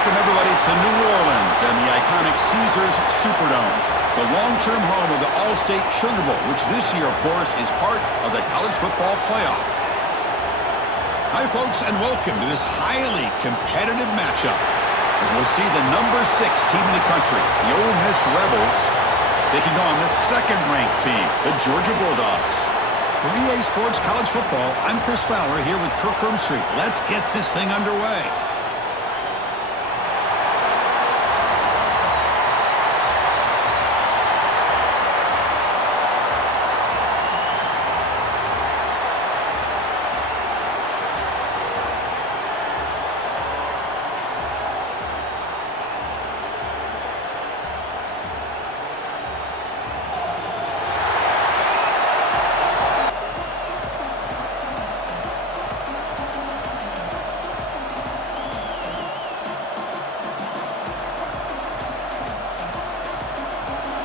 Welcome, everybody, to New Orleans and the iconic Caesars Superdome, the long-term home of the All-State Sugar Bowl, which this year, of course, is part of the college football playoff. Hi, folks, and welcome to this highly competitive matchup, as we'll see the number 6 team in the country, the Ole Miss Rebels, taking on the second-ranked team, the Georgia Bulldogs. For EA Sports College Football, I'm Chris Fowler here with Kirk Hermstreet. Let's get this thing underway.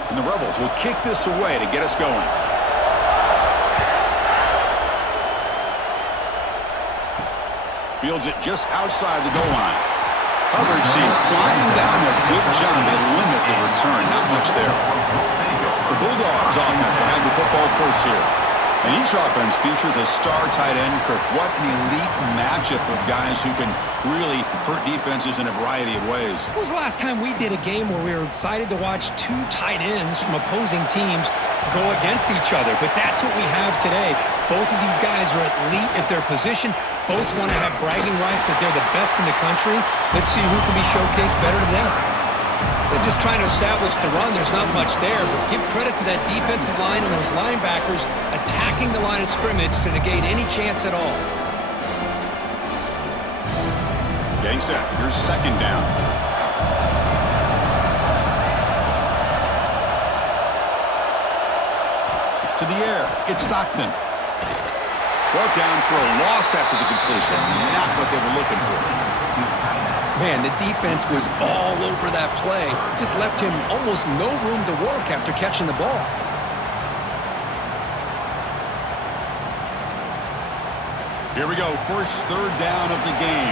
And the Rebels will kick this away to get us going. Fields it just outside the goal line. Coverage team flying down a good job. They limit the return. Not much there. The Bulldogs offense will have the football first here. And each offense features a star tight end. Kirk, what an elite matchup of guys who can really hurt defenses in a variety of ways. When was the last time we did a game where we were excited to watch 2 tight ends from opposing teams go against each other? But that's what we have today. Both of these guys are elite at their position. Both want to have bragging rights that they're the best in the country. Let's see who can be showcased better today. They're just trying to establish the run. There's not much there, but give credit to that defensive line and those linebackers attacking the line of scrimmage to negate any chance at all. Getting set. Here's second down. To the air. It's Stockton. Brought down for a loss after the completion. Not what they were looking for. Man, the defense was all over that play. Just left him almost no room to work after catching the ball. Here we go. First third down of the game.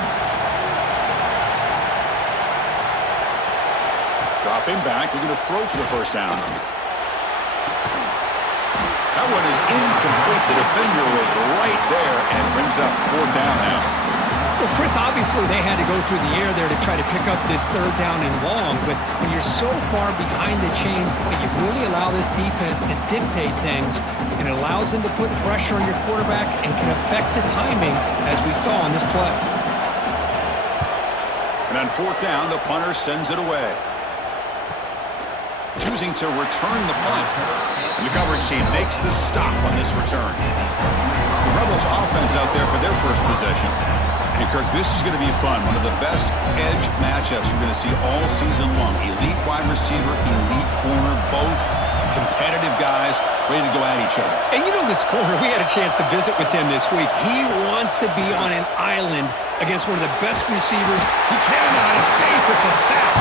Dropping back. We're going to throw for the first down. That one is incomplete. The defender was right there and brings up fourth down now. Well, Chris, obviously they had to go through the air there to try to pick up this third down and long, but when you're so far behind the chains, boy, you really allow this defense to dictate things, and it allows them to put pressure on your quarterback and can affect the timing, as we saw on this play. And on fourth down, the punter sends it away. Choosing to return the punt. And the coverage team makes the stop on this return. The Rebels offense out there for their first possession. And Kirk, this is going to be fun. One of the best edge matchups we're going to see all season long. Elite wide receiver, elite corner, both competitive guys ready to go at each other. And you know this corner, we had a chance to visit with him this week. He wants to be on an island against one of the best receivers. He cannot escape. It's a sack.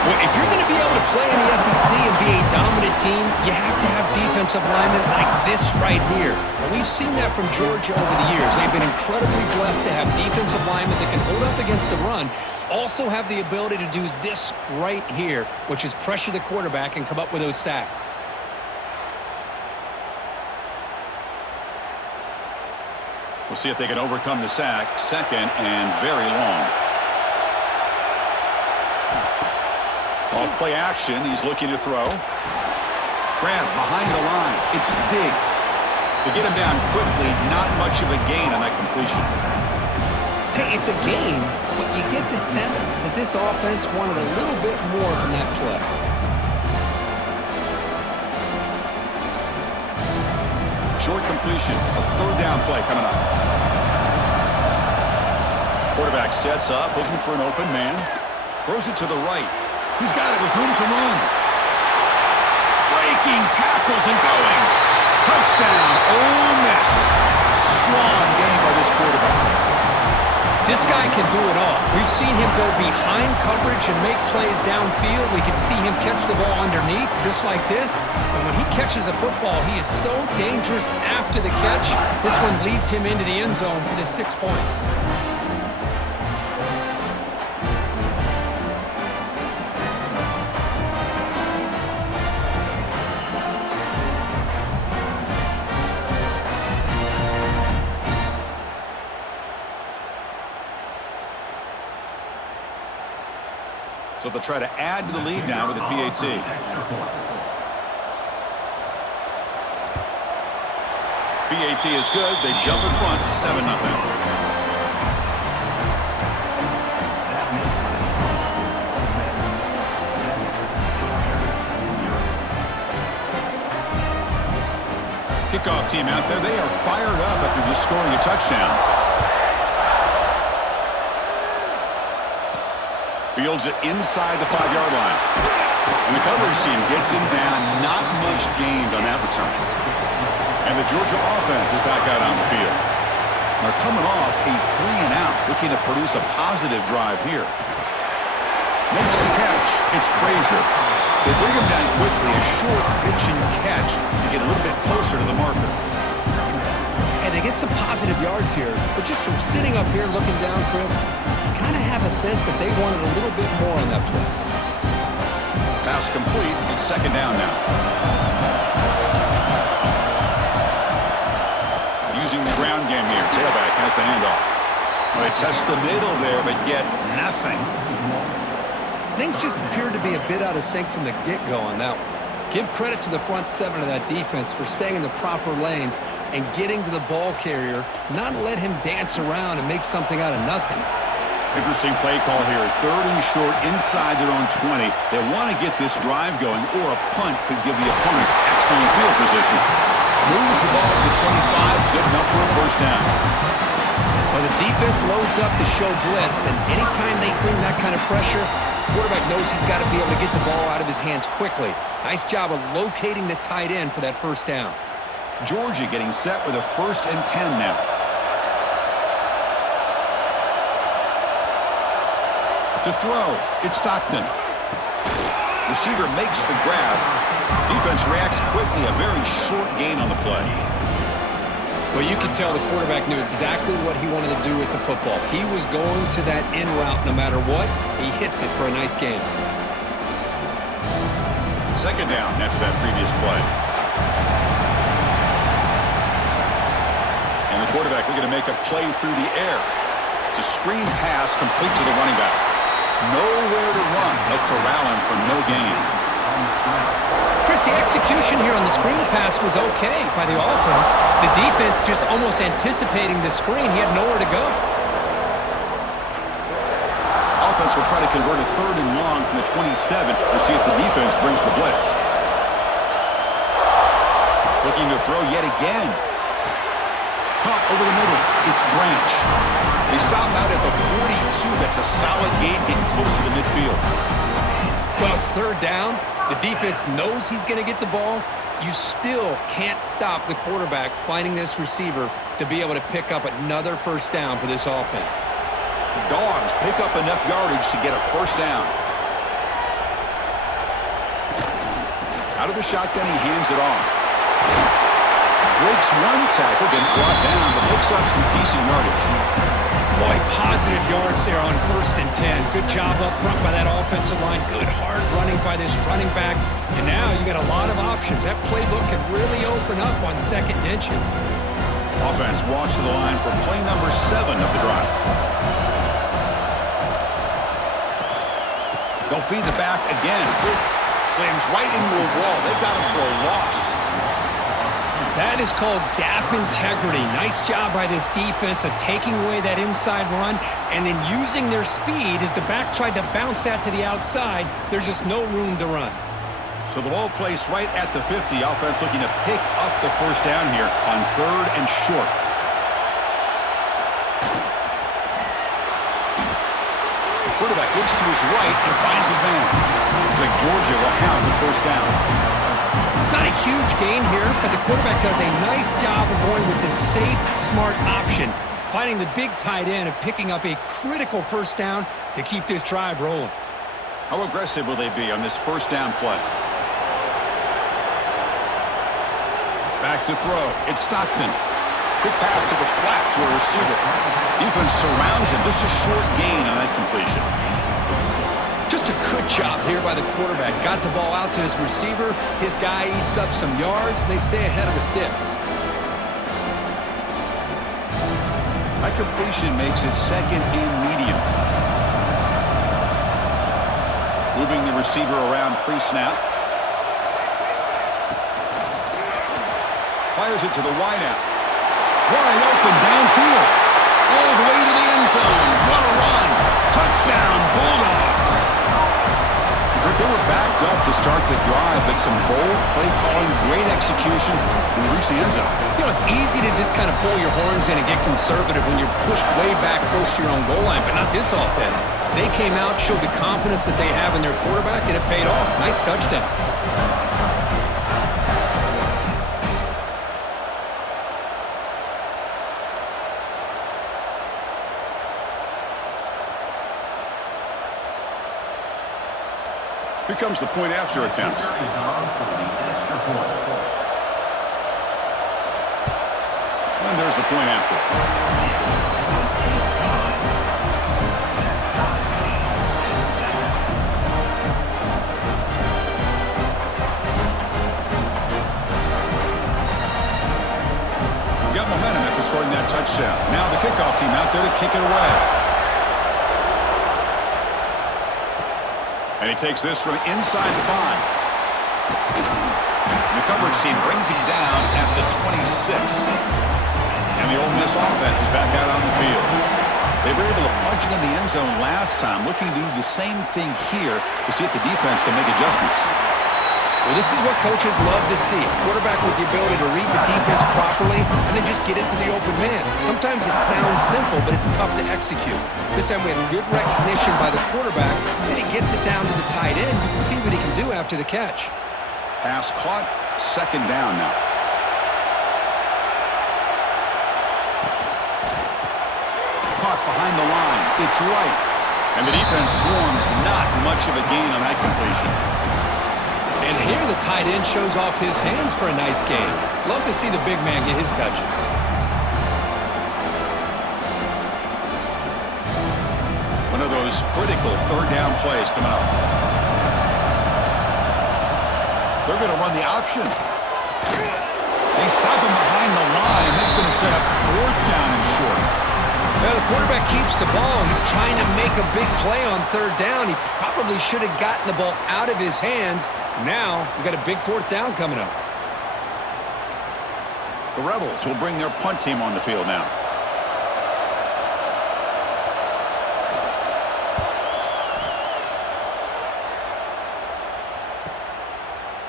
Well, if you're going to be able to play in the SEC and be a dominant team, you have to have defensive linemen like this right here. And we've seen that from Georgia over the years. They've been incredibly blessed to have defensive linemen that can hold up against the run, also have the ability to do this right here, which is pressure the quarterback and come up with those sacks. We'll see if they can overcome the sack. Second and very long. Off play action, he's looking to throw. Grab behind the line. It's Diggs. To get him down quickly, not much of a gain on that completion. Hey, it's a gain, but you get the sense that this offense wanted a little bit more from that play. Short completion, a third down play coming up. Quarterback sets up, looking for an open man. Throws it to the right. He's got it with room to run. Breaking tackles and going. Touchdown, Ole Miss. Strong game by this quarterback. This guy can do it all. We've seen him go behind coverage and make plays downfield. We can see him catch the ball underneath, just like this. And when he catches a football, he is so dangerous after the catch. This one leads him into the end zone for the 6 points. So they'll try to add to the lead now with the PAT. PAT is good. They jump in front, 7-0. Kickoff team out there. They are fired up after just scoring a touchdown. Fields it inside the 5-yard line. And the coverage team gets him down. Not much gained on that return. And the Georgia offense is back out on the field. They're coming off a 3-and-out, looking to produce a positive drive here. Makes the catch. It's Frazier. They bring him down quickly, a short pitch and catch to get a little bit closer to the marker. And they get some positive yards here, but just from sitting up here looking down, Chris, you kind of have a sense that they wanted a little bit more on that play. Pass complete. It's 2nd down now. Using the ground game here. Tailback has the handoff. Well, they test the middle there, but get nothing. Things just appeared to be a bit out of sync from the get-go on that one. Give credit to the front 7 of that defense for staying in the proper lanes and getting to the ball carrier, not let him dance around and make something out of nothing. Interesting play call here. 3rd and short inside their own 20. They want to get this drive going, or a punt could give the opponents excellent field position. Moves the ball to the 25. Good enough for a 1st down. Well, the defense loads up to show blitz, and anytime they bring that kind of pressure, quarterback knows he's got to be able to get the ball out of his hands quickly. Nice job of locating the tight end for that 1st down. Georgia getting set with a 1st and 10 now. To throw, it's Stockton. Receiver makes the grab. Defense reacts quickly. A very short gain on the play. Well, you could tell the quarterback knew exactly what he wanted to do with the football. He was going to that in route no matter what. He hits it for a nice gain. 2nd down after that previous play. And the quarterback looking to make a play through the air. It's a screen pass complete to the running back. Nowhere to run. They'll corral him for no gain. Chris, the execution here on the screen pass was okay by the offense. The defense just almost anticipating the screen. He had nowhere to go. Offense will try to convert a 3rd and long from the 27. We'll see if the defense brings the blitz. Looking to throw yet again. Caught over the middle. It's Branch. They stop out at the 42. That's a solid gain, getting closer to midfield. Well, it's 3rd down. The defense knows he's going to get the ball. You still can't stop the quarterback finding this receiver to be able to pick up another 1st down for this offense. The Dogs pick up enough yardage to get a 1st down. Out of the shotgun, he hands it off. Breaks one tackle, gets brought down, but picks up some decent yardage. Boy, positive yards there on 1st and 10. Good job up front by that offensive line. Good hard running by this running back. And now you got a lot of options. That playbook can really open up on 2nd and inches. Offense walks to the line for play number 7 of the drive. They'll feed the back again. Slams right into a wall. They've got him for a loss. That is called gap integrity. Nice job by this defense of taking away that inside run and then using their speed as the back tried to bounce that to the outside. There's just no room to run. So the ball placed right at the 50. Offense looking to pick up the 1st down here on 3rd and short. The quarterback looks to his right and finds his man. Looks like Georgia will have the 1st down. Not a huge gain here, but the quarterback does a nice job of going with the safe, smart option, finding the big tight end and picking up a critical 1st down to keep this drive rolling. How aggressive will they be on this 1st down play? Back to throw. It's Stockton. Quick pass to the flat to a receiver. Defense surrounds him. Just a short gain on that completion. Just a good job here by the quarterback. Got the ball out to his receiver. His guy eats up some yards, and they stay ahead of the sticks. That completion makes it 2nd and medium. moving the receiver around pre-snap. Fires it to the wideout. Wide open downfield. All the way to the end zone. What a run. Touchdown, Bulldogs. They were backed up to start the drive, but some bold play calling, great execution, and they reached the end zone. You know, it's easy to just kind of pull your horns in and get conservative when you're pushed way back close to your own goal line, but not this offense. They came out, showed the confidence that they have in their quarterback, and it paid off. Nice touchdown. Here comes the point after attempt. And there's the point after. We've got momentum after scoring that touchdown. Now the kickoff team out there to kick it away. And he takes this from inside the 5. The coverage team brings him down at the 26. And the Ole Miss offense is back out on the field. They were able to punch it in the end zone last time, looking to do the same thing here to see if the defense can make adjustments. Well, this is what coaches love to see. A quarterback with the ability to read the defense properly and then just get it to the open man. Sometimes it sounds simple, but it's tough to execute. This time we have good recognition by the quarterback, and he gets it down to the tight end. You can see what he can do after the catch. Pass caught, second down now. Caught behind the line. It's right. And the defense swarms. Not much of a gain on that completion. And here the tight end shows off his hands for a nice game. Love to see the big man get his touches. One of those critical third down plays coming up. They're going to run the option. They stop him behind the line. That's going to set up fourth down and short. Now the quarterback keeps the ball. He's trying to make a big play on third down. He probably should have gotten the ball out of his hands. Now we've got a big fourth down coming up. The Rebels will bring their punt team on the field now.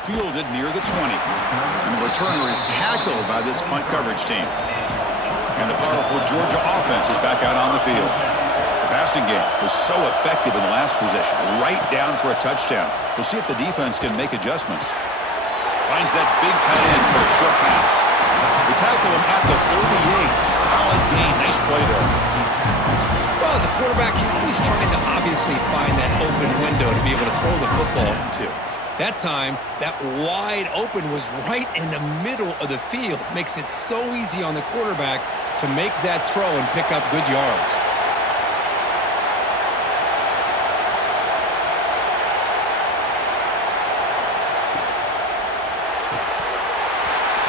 Fielded near the 20. And the returner is tackled by this punt coverage team. And the powerful Georgia offense is back out on the field. The passing game was so effective in the last possession. Right down for a touchdown. We'll see if the defense can make adjustments. Finds that big tight end for a short pass. They tackle him at the 38. Solid gain. Nice play there. Well, as a quarterback, you're always trying to obviously find that open window to be able to throw the football into. That time, that wide open was right in the middle of the field. Makes it so easy on the quarterback to make that throw and pick up good yards.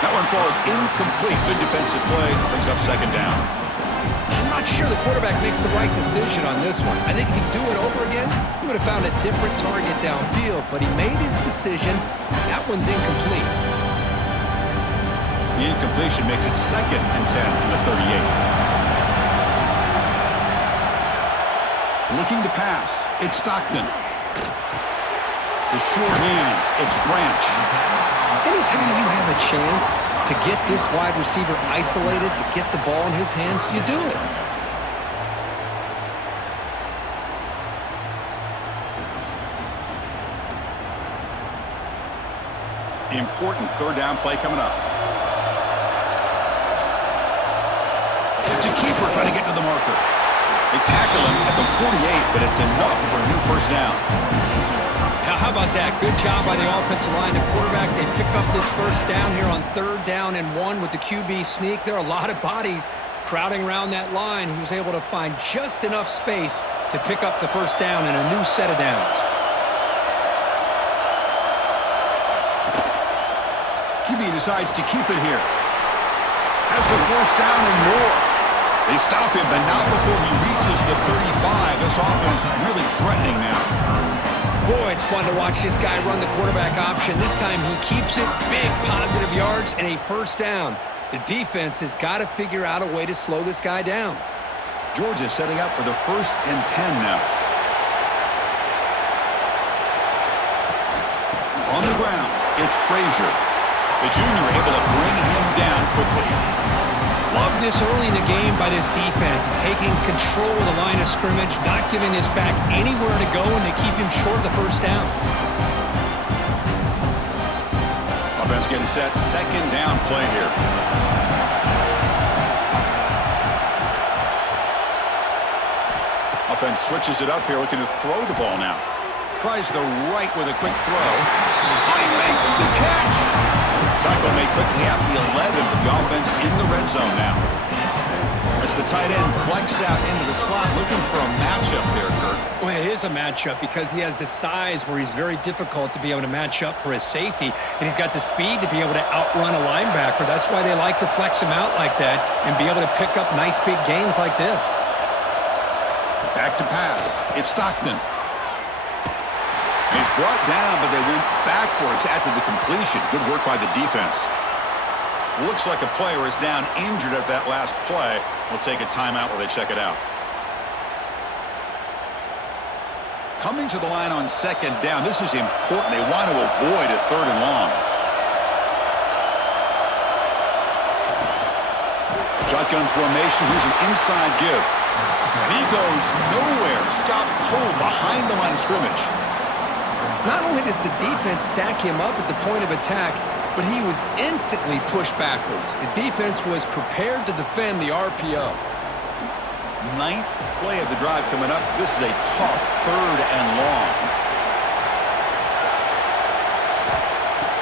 That one falls incomplete. Good defensive play brings up second down. I'm not sure the quarterback makes the right decision on this one. I think if he'd do it over again, he would have found a different target downfield, but he made his decision. That one's incomplete. The incompletion makes it 2nd and 10 from the 38. Looking to pass. It's Stockton. The short hands. It's Branch. Anytime you have a chance to get this wide receiver isolated, to get the ball in his hands, you do it. Important third down play coming up. It's a keeper trying to get to the marker. They tackle him at the 48, but it's enough for a new first down. Now, how about that? Good job by the offensive line. The quarterback, they pick up this first down here on 3rd down and 1 with the QB sneak. There are a lot of bodies crowding around that line. He was able to find just enough space to pick up the first down in a new set of downs. QB decides to keep it here. Has the first down and more. They stop him, but not before he reaches the 35. This offense really threatening now. Boy, it's fun to watch this guy run the quarterback option. This time he keeps it, big positive yards, and a first down. The defense has got to figure out a way to slow this guy down. Georgia setting up for the 1st and 10 now. On the ground, it's Frazier. The junior able to bring him down quickly. Love this early in the game by this defense, taking control of the line of scrimmage, not giving this back anywhere to go, and they keep him short of the first down. Offense getting set, 2nd down play here. Offense switches it up here, looking to throw the ball now. Tries the right with a quick throw. He makes the catch. Tackle made quickly at the 11, but the offense in the red zone now. As the tight end flex out into the slot, looking for a matchup there, Kurt. Well, it is a matchup because he has the size where he's very difficult to be able to match up for his safety, and he's got the speed to be able to outrun a linebacker. That's why they like to flex him out like that and be able to pick up nice big gains like this. Back to pass. It's Stockton. He's brought down, but they went backwards after the completion. Good work by the defense. Looks like a player is down injured at that last play. We'll take a timeout while they check it out. Coming to the line on 2nd down. This is important. They want to avoid a 3rd and long. Shotgun formation. Here's an inside give. And he goes nowhere. Stop cold behind the line of scrimmage. Not only does the defense stack him up at the point of attack, but he was instantly pushed backwards. The defense was prepared to defend the RPO. 9th play of the drive coming up. This is a tough 3rd and long.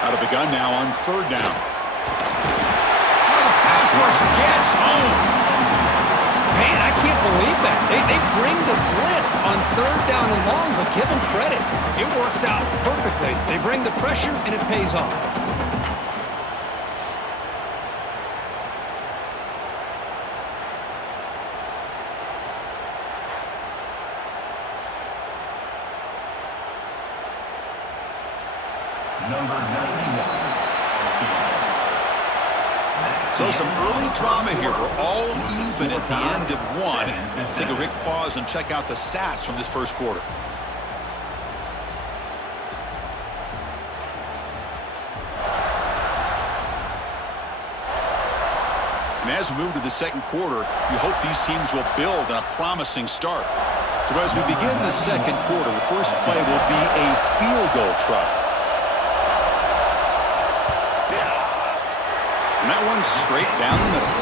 Out of the gun now on 3rd down. Oh, the pass rush gets home. Man, I can't believe that. They bring the blitz on 3rd down and long, but give them credit. It works out perfectly. They bring the pressure, and it pays off. Number 91. So some early drama here. We're all even at the end of one. Let's take a quick pause and check out the stats from this first quarter. And as we move to the second quarter, we hope these teams will build on a promising start. So as we begin the second quarter, the first play will be a field goal try. And that one's straight down the middle.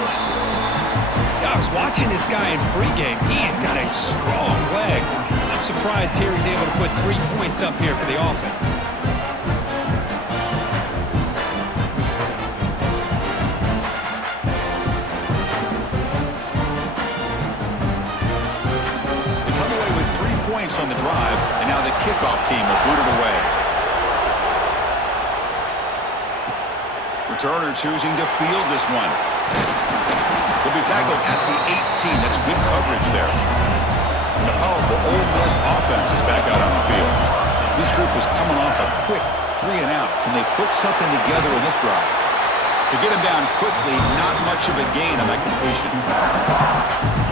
Yeah, I was watching this guy in pregame. He's got a strong leg. I'm surprised here he's able to put 3 points up here for the offense. They come away with 3 points on the drive, and now the kickoff team will boot it away. Returner choosing to field this one. Will be tackled at the 18. That's good coverage there. And the powerful Ole Miss offense is back out on the field. This group is coming off a quick 3 and out. Can they put something together in this drive? To get him down quickly, not much of a gain on that completion.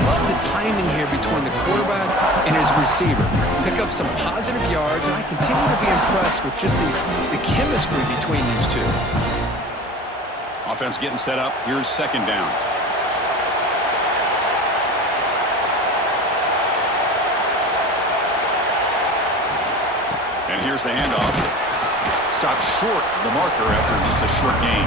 Love the timing here between the quarterback and his receiver. Pick up some positive yards, and I continue to be impressed with just the chemistry between these two. Offense getting set up. Here's 2nd down. And here's the handoff. Stopped short of the marker after just a short gain.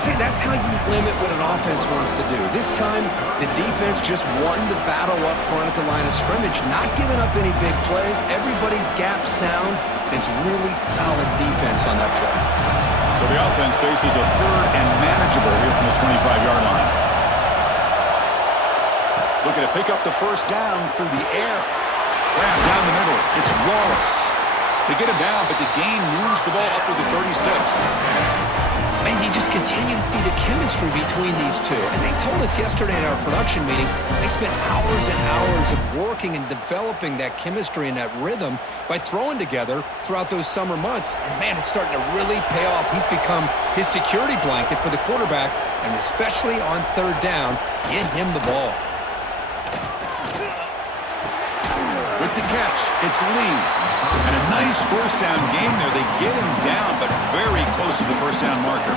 See, that's how you limit what an offense wants to do. This time, the defense just won the battle up front at the line of scrimmage, not giving up any big plays. Everybody's gap sound. It's really solid defense on that play. So the offense faces a 3rd and manageable here from the 25-yard line. Looking to pick up the first down through the air. Ram down the middle. It's Wallace. They get him down, but the gain moves the ball up to the 36. Man, you just continue to see the chemistry between these two. And they told us yesterday in our production meeting, they spent hours and hours of working and developing that chemistry and that rhythm by throwing together throughout those summer months. And man, it's starting to really pay off. He's become his security blanket for the quarterback, and especially on third down, get him the ball. With the catch, it's Lee. And a nice first down game there. They get him down, but very close to the first down marker.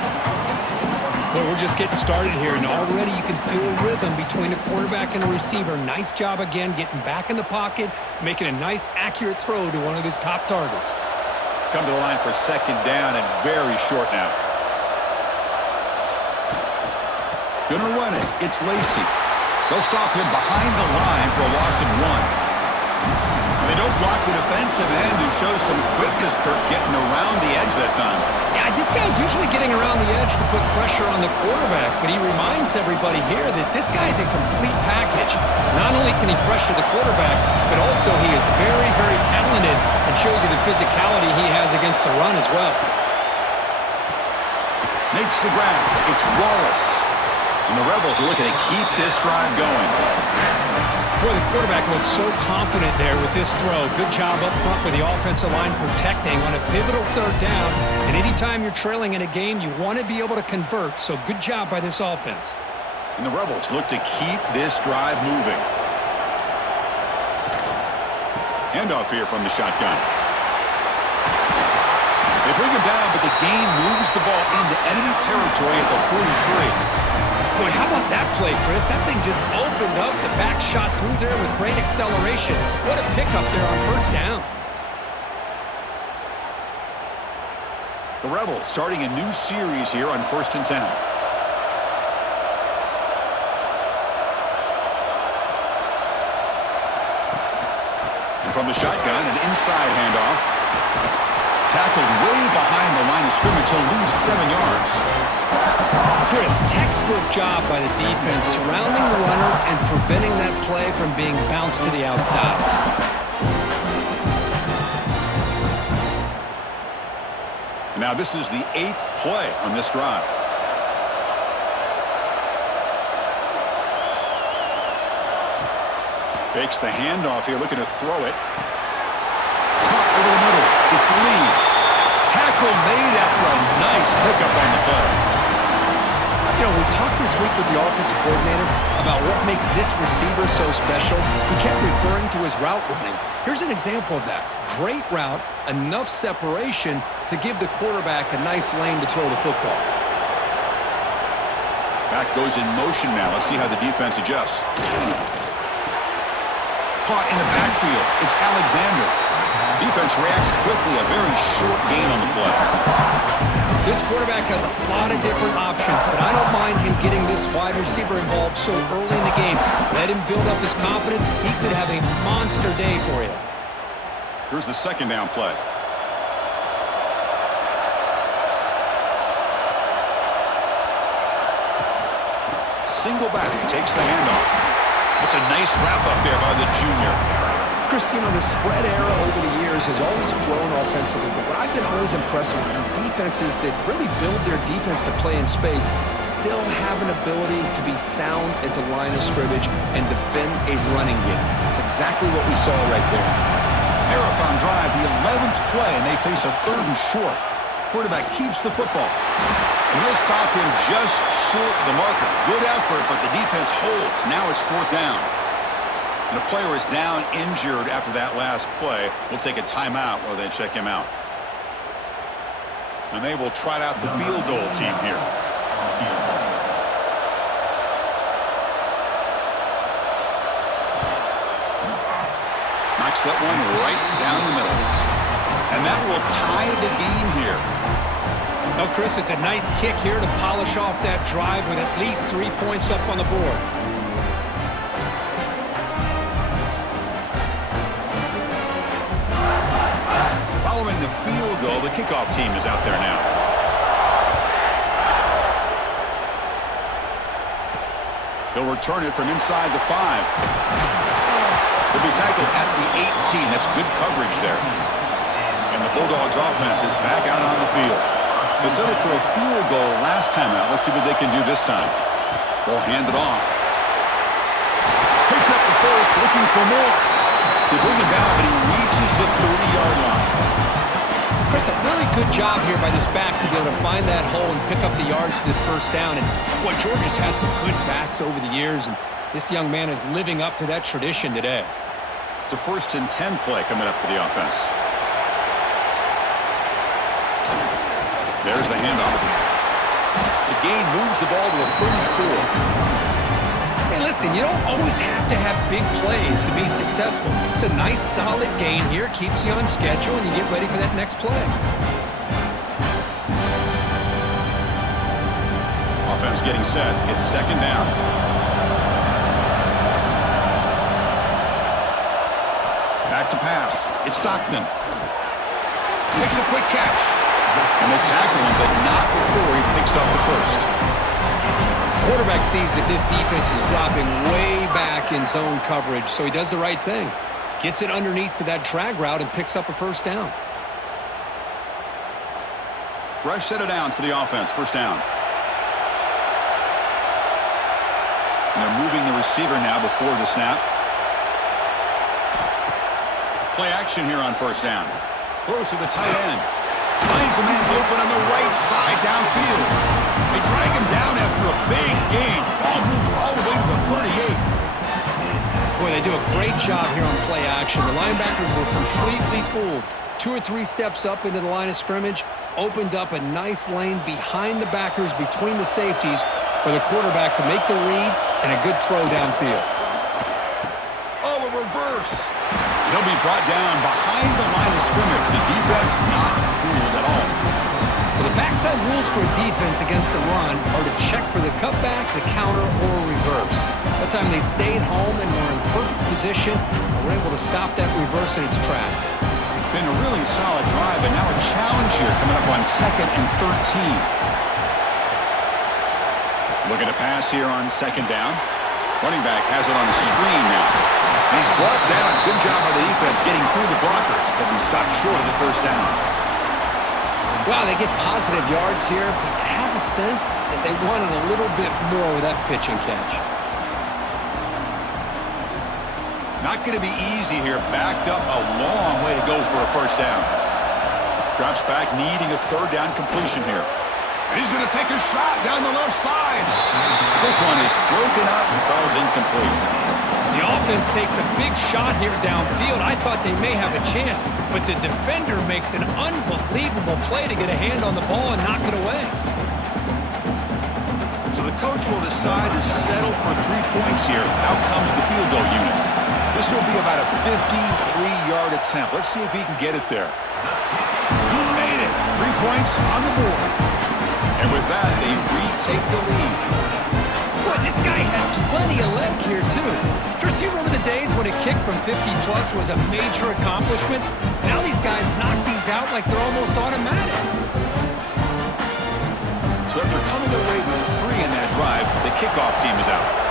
Well, we're just getting started here, and already you can feel a rhythm between the quarterback and the receiver. Nice job again getting back in the pocket, making a nice, accurate throw to one of his top targets. Come to the line for second down and very short now. Gonna run it. It's Lacey. They'll stop him behind the line for a loss of 1. They don't block the defensive end, who shows some quickness, Kirk, getting around the edge that time. Yeah, this guy's usually getting around the edge to put pressure on the quarterback, but he reminds everybody here that this guy's a complete package. Not only can he pressure the quarterback, but also he is very, very talented and shows you the physicality he has against the run as well. Makes the grab. It's Wallace. And the Rebels are looking to keep this drive going. Boy, the quarterback looks so confident there with this throw. Good job up front with the offensive line protecting on a pivotal third down. And anytime you're trailing in a game, you want to be able to convert. So good job by this offense. And the Rebels look to keep this drive moving. Handoff here from the shotgun. They bring him down, but the gain moves the ball into enemy territory at the 43. Boy, how about that play, Chris? That thing just opened up. The back shot through there with great acceleration. What a pickup there on first down. The Rebels starting a new series here on 1st and 10. And from the shotgun, an inside handoff. Tackled way behind the line of scrimmage. He'll lose 7 yards. Chris, textbook job by the defense surrounding the runner and preventing that play from being bounced to the outside. Now this is the 8th play on this drive. Fakes the handoff here, looking to throw it. Caught over the middle. It's Lee. Tackle made after a nice pickup on the play. You know, we talked this week with the offensive coordinator about what makes this receiver so special. He kept referring to his route running. Here's an example of that. Great route, enough separation to give the quarterback a nice lane to throw the football. Back goes in motion now. Let's see how the defense adjusts. Caught in the backfield. It's Alexander. Defense reacts quickly. A very short gain on the play. This quarterback has a lot of different options, but I don't mind him getting this wide receiver involved so early in the game. Let him build up his confidence. He could have a monster day for you. Here's the second down play. Single back, takes the handoff. It's a nice wrap up there by the junior. Christina, the spread era over the years has always grown offensively, but what I've been always impressed with are defenses that really build their defense to play in space still have an ability to be sound at the line of scrimmage and defend a running game. It's exactly what we saw right there. Marathon drive, the 11th play, and they face a 3rd and short. Quarterback keeps the football. And they'll stop him just short of the marker. Good effort, but the defense holds. Now it's 4th down. And a player is down injured after that last play. We'll take a timeout while they check him out. And they will trot out the field goal team here. Knocks that one right down the middle. And that will tie the game here. Now, Chris, it's a nice kick here to polish off that drive with at least 3 points up on the board. Following the field goal, the kickoff team is out there now. They'll return it from inside the 5. They'll be tackled at the 18. That's good coverage there. And the Bulldogs offense is back out on the field. They settled for a field goal last time out. Let's see what they can do this time. Ball handed off. Picks up the first, looking for more. They bring him down, but he reaches the 30-yard line. Chris, a really good job here by this back to be able to find that hole and pick up the yards for this first down. And boy, Georgia's had some good backs over the years, and this young man is living up to that tradition today. It's a 1st and 10 play coming up for the offense. There's the handoff. The gain moves the ball to the 34. Hey, listen, you don't always have to have big plays to be successful. It's a nice, solid gain here. Keeps you on schedule, and you get ready for that next play. Offense getting set. It's 2nd down. Back to pass. It's Stockton. Makes a quick catch. And they tackle him, but not before he picks up the first. Quarterback sees that this defense is dropping way back in zone coverage, so he does the right thing. Gets it underneath to that drag route and picks up a first down. Fresh set of downs for the offense. First down. And they're moving the receiver now before the snap. Play action here on first down. Throws to the tight end. Finds a man open on the right side downfield. They drag him down after a big gain. Ball moved all the way to the 38. Boy, they do a great job here on play action. The linebackers were completely fooled. 2 or 3 steps up into the line of scrimmage, opened up a nice lane behind the backers, between the safeties, for the quarterback to make the read and a good throw downfield. Oh, a reverse. He'll be brought down behind the line of scrimmage. The defense not fooled at all. Well, the backside rules for a defense against the run are to check for the cutback, the counter, or reverse. That time they stayed home and were in perfect position and were able to stop that reverse in its track. Been a really solid drive, and now a challenge here coming up on 2nd and 13. Looking to pass here on 2nd down. Running back has it on the screen now. And he's brought down. Good job by the defense getting through the blockers, but he stopped short of the first down. Well, they get positive yards here, but I have a sense that they wanted a little bit more with that pitch and catch. Not going to be easy here. Backed up a long way to go for a first down. Drops back, needing a 3rd down completion here. And he's going to take a shot down the left side. This one is broken up and falls incomplete. The offense takes a big shot here downfield. I thought they may have a chance, but the defender makes an unbelievable play to get a hand on the ball and knock it away. So the coach will decide to settle for 3 points here. Out comes the field goal unit. This will be about a 53-yard attempt. Let's see if he can get it there. He made it. 3 points on the board. And with that, they retake the lead. Boy, this guy had plenty of leg here, too. Chris, you remember the days when a kick from 50-plus was a major accomplishment? Now these guys knock these out like they're almost automatic. So after coming away with 3 in that drive, the kickoff team is out.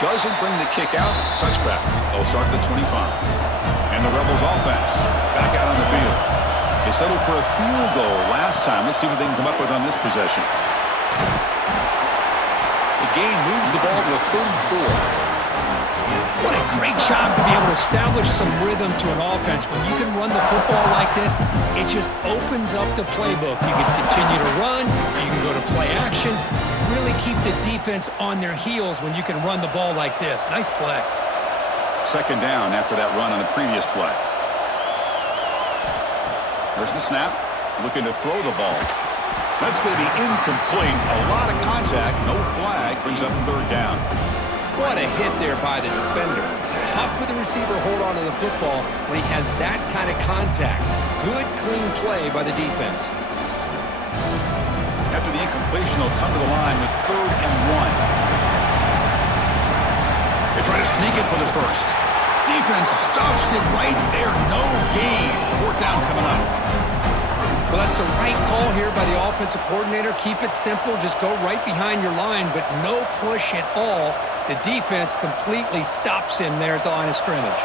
Doesn't bring the kick out. Touchback. They'll start at the 25. And the Rebels offense back out on the field. They settled for a field goal last time. Let's see what they can come up with on this possession. The gain moves the ball to the 34. What a great job to be able to establish some rhythm to an offense. When you can run the football like this, it just opens up the playbook. You can continue to run. You can go to play action. You really keep the defense on their heels when you can run the ball like this. Nice play. 2nd down after that run on the previous play. There's the snap. Looking to throw the ball. That's going to be incomplete. A lot of contact. No flag. Brings up 3rd down. What a hit there by the defender. Tough for the receiver to hold on to the football when he has that kind of contact. Good, clean play by the defense. After the incompletion, they'll come to the line with 3rd and 1. They try to sneak it for the first. Defense stuffs it right there. No gain. 4th down coming up. Well, that's the right call here by the offensive coordinator. Keep it simple. Just go right behind your line, but no push at all. The defense completely stops him there at the line of scrimmage.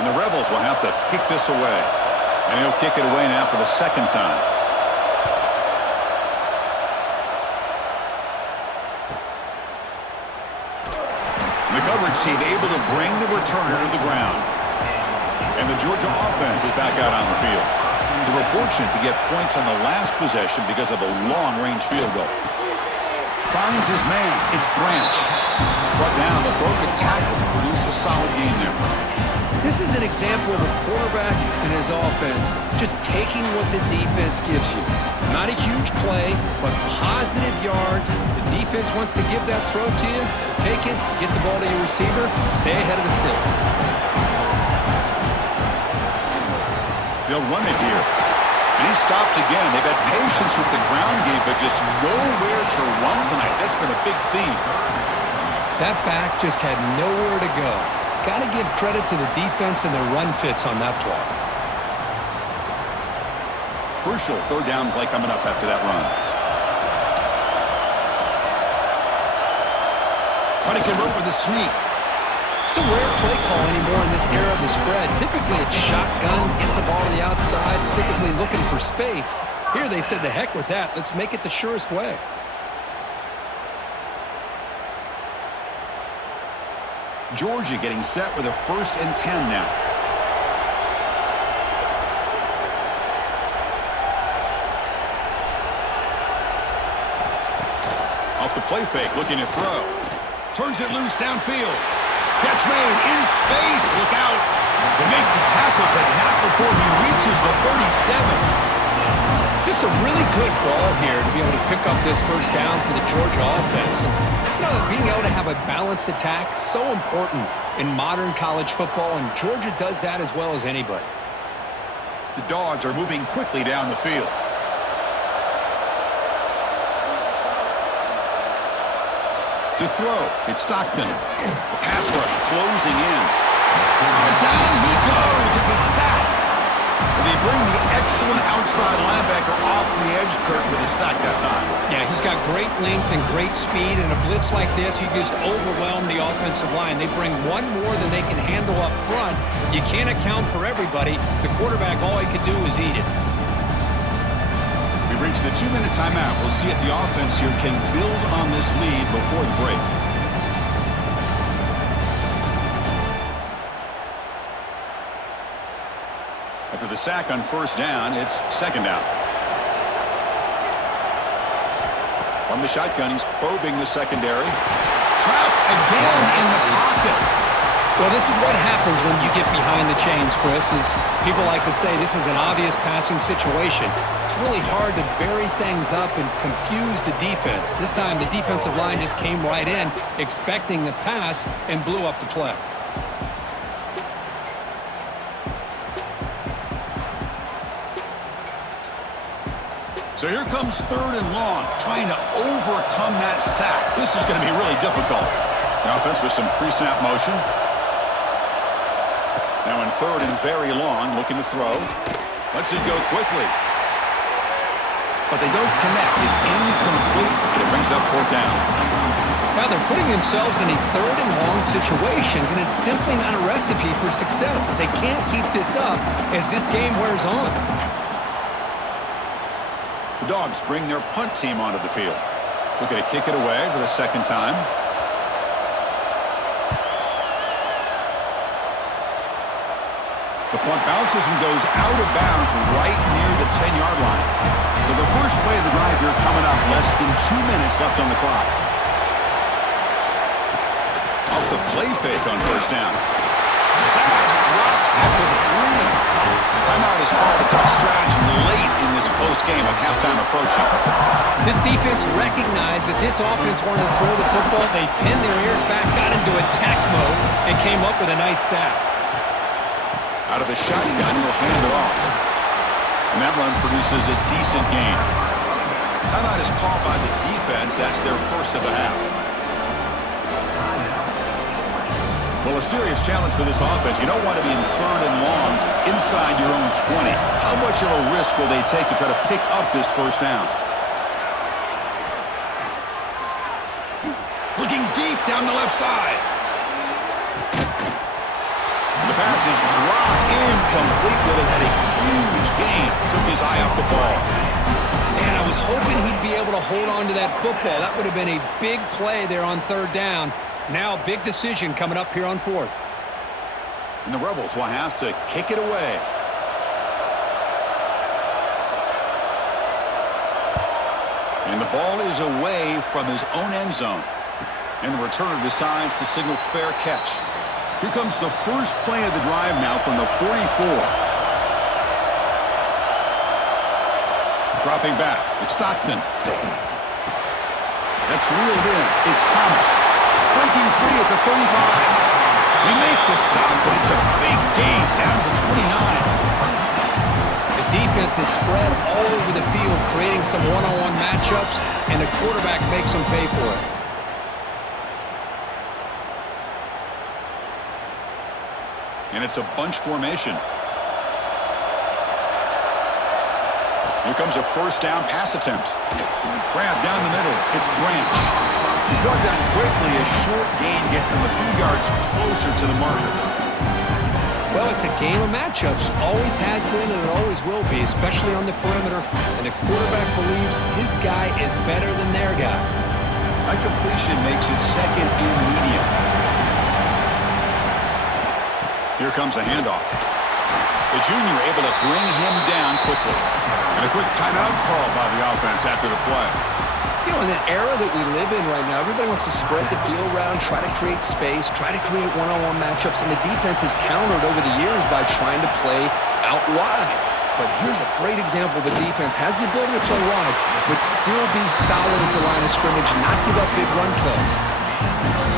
And the Rebels will have to kick this away. And he'll kick it away now for the second time. The coverage team able to bring the returner to the ground. And the Georgia offense is back out on the field. They were fortunate to get points on the last possession because of a long-range field goal. Finds his man. It's Branch. Brought down the broken tackle to produce a solid game there. This is an example of a quarterback and his offense just taking what the defense gives you. Not a huge play, but positive yards. The defense wants to give that throw to you. Take it, get the ball to your receiver, stay ahead of the sticks. They'll run it here. And he's stopped again. They've had patience with the ground game, but just nowhere to run tonight. That's been a big theme. That back just had nowhere to go. Got to give credit to the defense and the run fits on that play. Crucial third down play coming up after that run. Trying to convert with a sneak. It's a rare play call anymore in this era of the spread. Typically it's shotgun, get the ball to the outside, typically looking for space. Here they said, the heck with that. Let's make it the surest way. Georgia getting set with a 1st and 10 now. Off the play fake, looking to throw. Turns it loose downfield. Catch made in space. Look out. They make the tackle, but not before he reaches the 37. Just a really good ball here to be able to pick up this first down for the Georgia offense. And, being able to have a balanced attack, so important in modern college football, and Georgia does that as well as anybody. The Dogs are moving quickly down the field. To throw, it's Stockton. The pass rush closing in. And down he goes. It's a sack. And they bring the excellent outside linebacker off the edge, Kirk, for the sack that time. Yeah, he's got great length and great speed. In a blitz like this, you just overwhelm the offensive line. They bring one more than they can handle up front. You can't account for everybody. The quarterback, all he could do is eat it. We've reached the 2-minute timeout. We'll see if the offense here can build on this lead before the break. After the sack on 1st down, it's 2nd down. From the shotgun, he's probing the secondary. Trapped again in the pocket. Well, this is what happens when you get behind the chains, Chris, is people like to say this is an obvious passing situation. It's really hard to vary things up and confuse the defense. This time the defensive line just came right in, expecting the pass, and blew up the play. So here comes 3rd and long, trying to overcome that sack. This is going to be really difficult. The offense with some pre-snap motion. Now in 3rd and very long, looking to throw. Lets it go quickly. But they don't connect. It's incomplete, and it brings up 4th down. Now they're putting themselves in these 3rd and long situations, and it's simply not a recipe for success. They can't keep this up as this game wears on. The Dogs bring their punt team onto the field. Looking to kick it away for the 2nd time. The punt bounces and goes out of bounds right near the 10-yard line. So the first play of the drive here coming up, less than 2 minutes left on the clock. Off the play fake on 1st down. Sacked, dropped at the 3. Timeout is called. A tough strategy late in this close game with halftime approaching. This defense recognized that this offense wanted to throw the football. They pinned their ears back, got into attack mode, and came up with a nice sack. Out of the shotgun, he'll hand it off. And that run produces a decent gain. Timeout is called by the defense. That's their first of the half. Well, a serious challenge for this offense. You don't want to be in 3rd and long inside your own 20. How much of a risk will they take to try to pick up this 1st down? Looking deep down the left side. The pass passes dropped incomplete with it. Had a huge gain. Took his eye off the ball. And I was hoping he'd be able to hold on to that football. That would have been a big play there on third down. Now a big decision coming up here on fourth. And the Rebels will have to kick it away. And the ball is away from his own end zone. And the returner decides to signal fair catch. Here comes the first play of the drive now from the 44. Dropping back, it's Stockton. That's reeled in. It's Thomas. Breaking free at the 35. We make the stop, but it's a big gain down to the 29. The defense is spread all over the field, creating some one-on-one matchups, and the quarterback makes them pay for it. And it's a bunch formation. Here comes a first down pass attempt. Grab down the middle. It's Branch. He's brought down quickly. A short gain gets them a few yards closer to the marker. Well, it's a game of matchups. Always has been and it always will be, especially on the perimeter. And the quarterback believes his guy is better than their guy. A completion makes it second and medium. Here comes a handoff. The junior able to bring him down quickly. And a quick timeout call by the offense after the play. You know, in that era that we live in right now, everybody wants to spread the field around, try to create space, try to create one-on-one matchups, and the defense has countered over the years by trying to play out wide. But here's a great example. The defense has the ability to play wide, but still be solid at the line of scrimmage, not give up big run plays.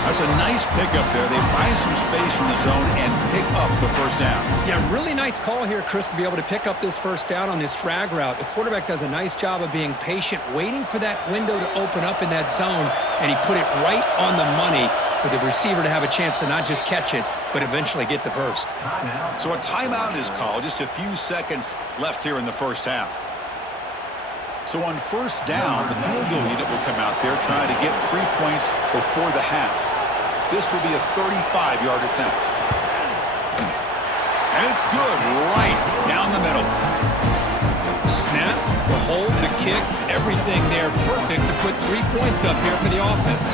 That's a nice pickup there. They find some space in the zone and pick up the first down. Yeah, really nice call here, Chris, to be able to pick up this first down on this drag route. The quarterback does a nice job of being patient, waiting for that window to open up in that zone, and he put it right on the money for the receiver to have a chance to not just catch it, but eventually get the first. So a timeout is called. Just a few seconds left here in the first half. So on first down, the field goal unit will come out there trying to get 3 points before the half. This will be a 35-yard attempt. And it's good right down the middle. Snap, the hold, the kick, everything there perfect to put 3 points up here for the offense.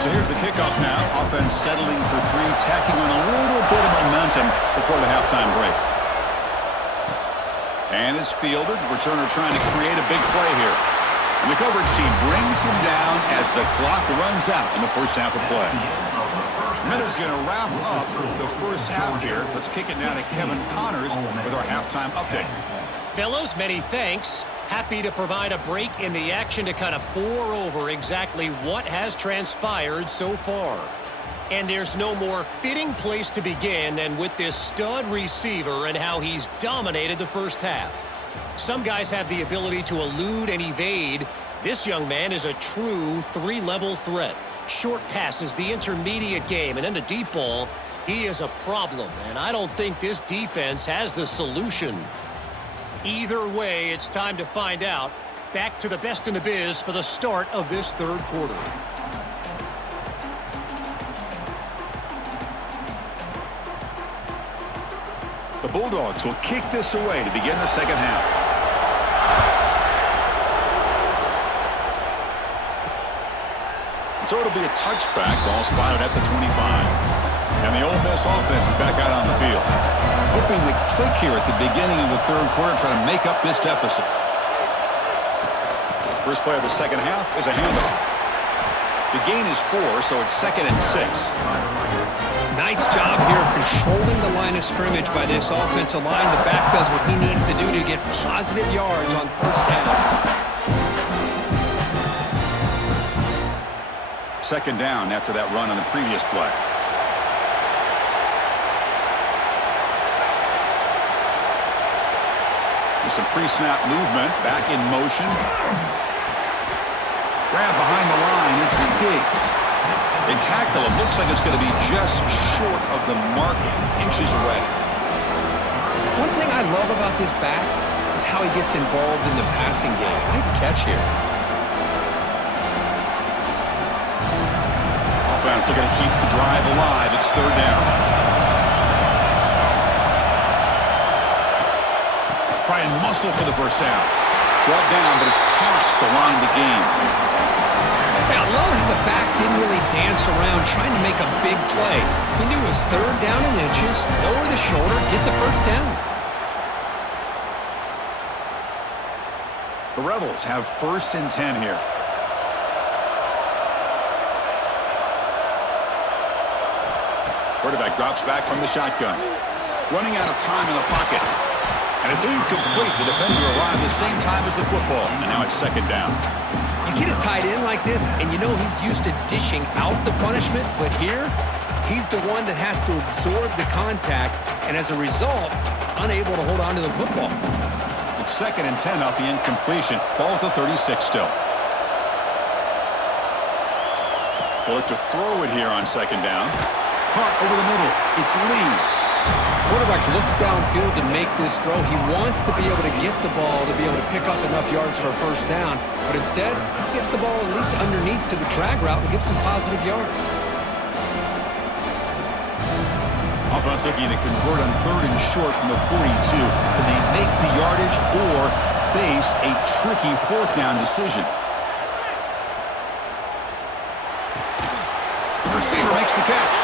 So here's the kickoff now. Offense settling for three, tacking on a little bit of momentum before the halftime break. And it's fielded. Returner trying to create a big play here. And the coverage team brings him down as the clock runs out in the first half of play. Minuta's going to wrap up the first half here. Let's kick it now to Kevin Connors with our halftime update. Fellows, many thanks. Happy to provide a break in the action to kind of pour over exactly what has transpired so far. And there's no more fitting place to begin than with this stud receiver and how he's dominated the first half. Some guys have the ability to elude and evade. This young man is a true three-level threat. Short passes, the intermediate game, and then the deep ball. He is a problem, and I don't think this defense has the solution. Either way, it's time to find out. Back to the best in the biz for the start of this third quarter. The Bulldogs will kick this away to begin the second half. So it'll be a touchback, ball spotted at the 25. And the Ole Miss offense is back out on the field. Hoping to click here at the beginning of the third quarter, trying to make up this deficit. First play of the second half is a handoff. The gain is 4, so it's 2nd and 6. Nice job here of controlling the line of scrimmage by this offensive line. The back does what he needs to do to get positive yards on first down. Second down after that run on the previous play. There's some pre-snap movement, back in motion. Grab behind the line, it sticks. They tackle him. Looks like it's going to be just short of the mark, inches away. One thing I love about this back is how he gets involved in the passing game. Nice catch here. Offense defense looking to keep the drive alive. It's third down. Try and muscle for the first down. Brought down, but it's past the line to gain. I love how the back didn't really dance around trying to make a big play. He knew it was third down in inches, lower the shoulder, get the first down. The Rebels have 1st and 10 here. Quarterback drops back from the shotgun. Running out of time in the pocket. And it's incomplete. The defender arrived the same time as the football. And now it's 2nd down. You get a tight end like this, and you know he's used to dishing out the punishment, but here, he's the one that has to absorb the contact, and as a result, he's unable to hold on to the football. It's 2nd and 10 off the incompletion. Ball at the 36 still. They'll look to throw it here on 2nd down. Caught over the middle. It's Lee. Quarterback looks downfield to make this throw. He wants to be able to get the ball to be able to pick up enough yards for a first down, but instead, he gets the ball at least underneath to the drag route and gets some positive yards. Offense looking to convert on 3rd and short from the 42. Can they make the yardage or face a tricky 4th down decision? The receiver makes the catch.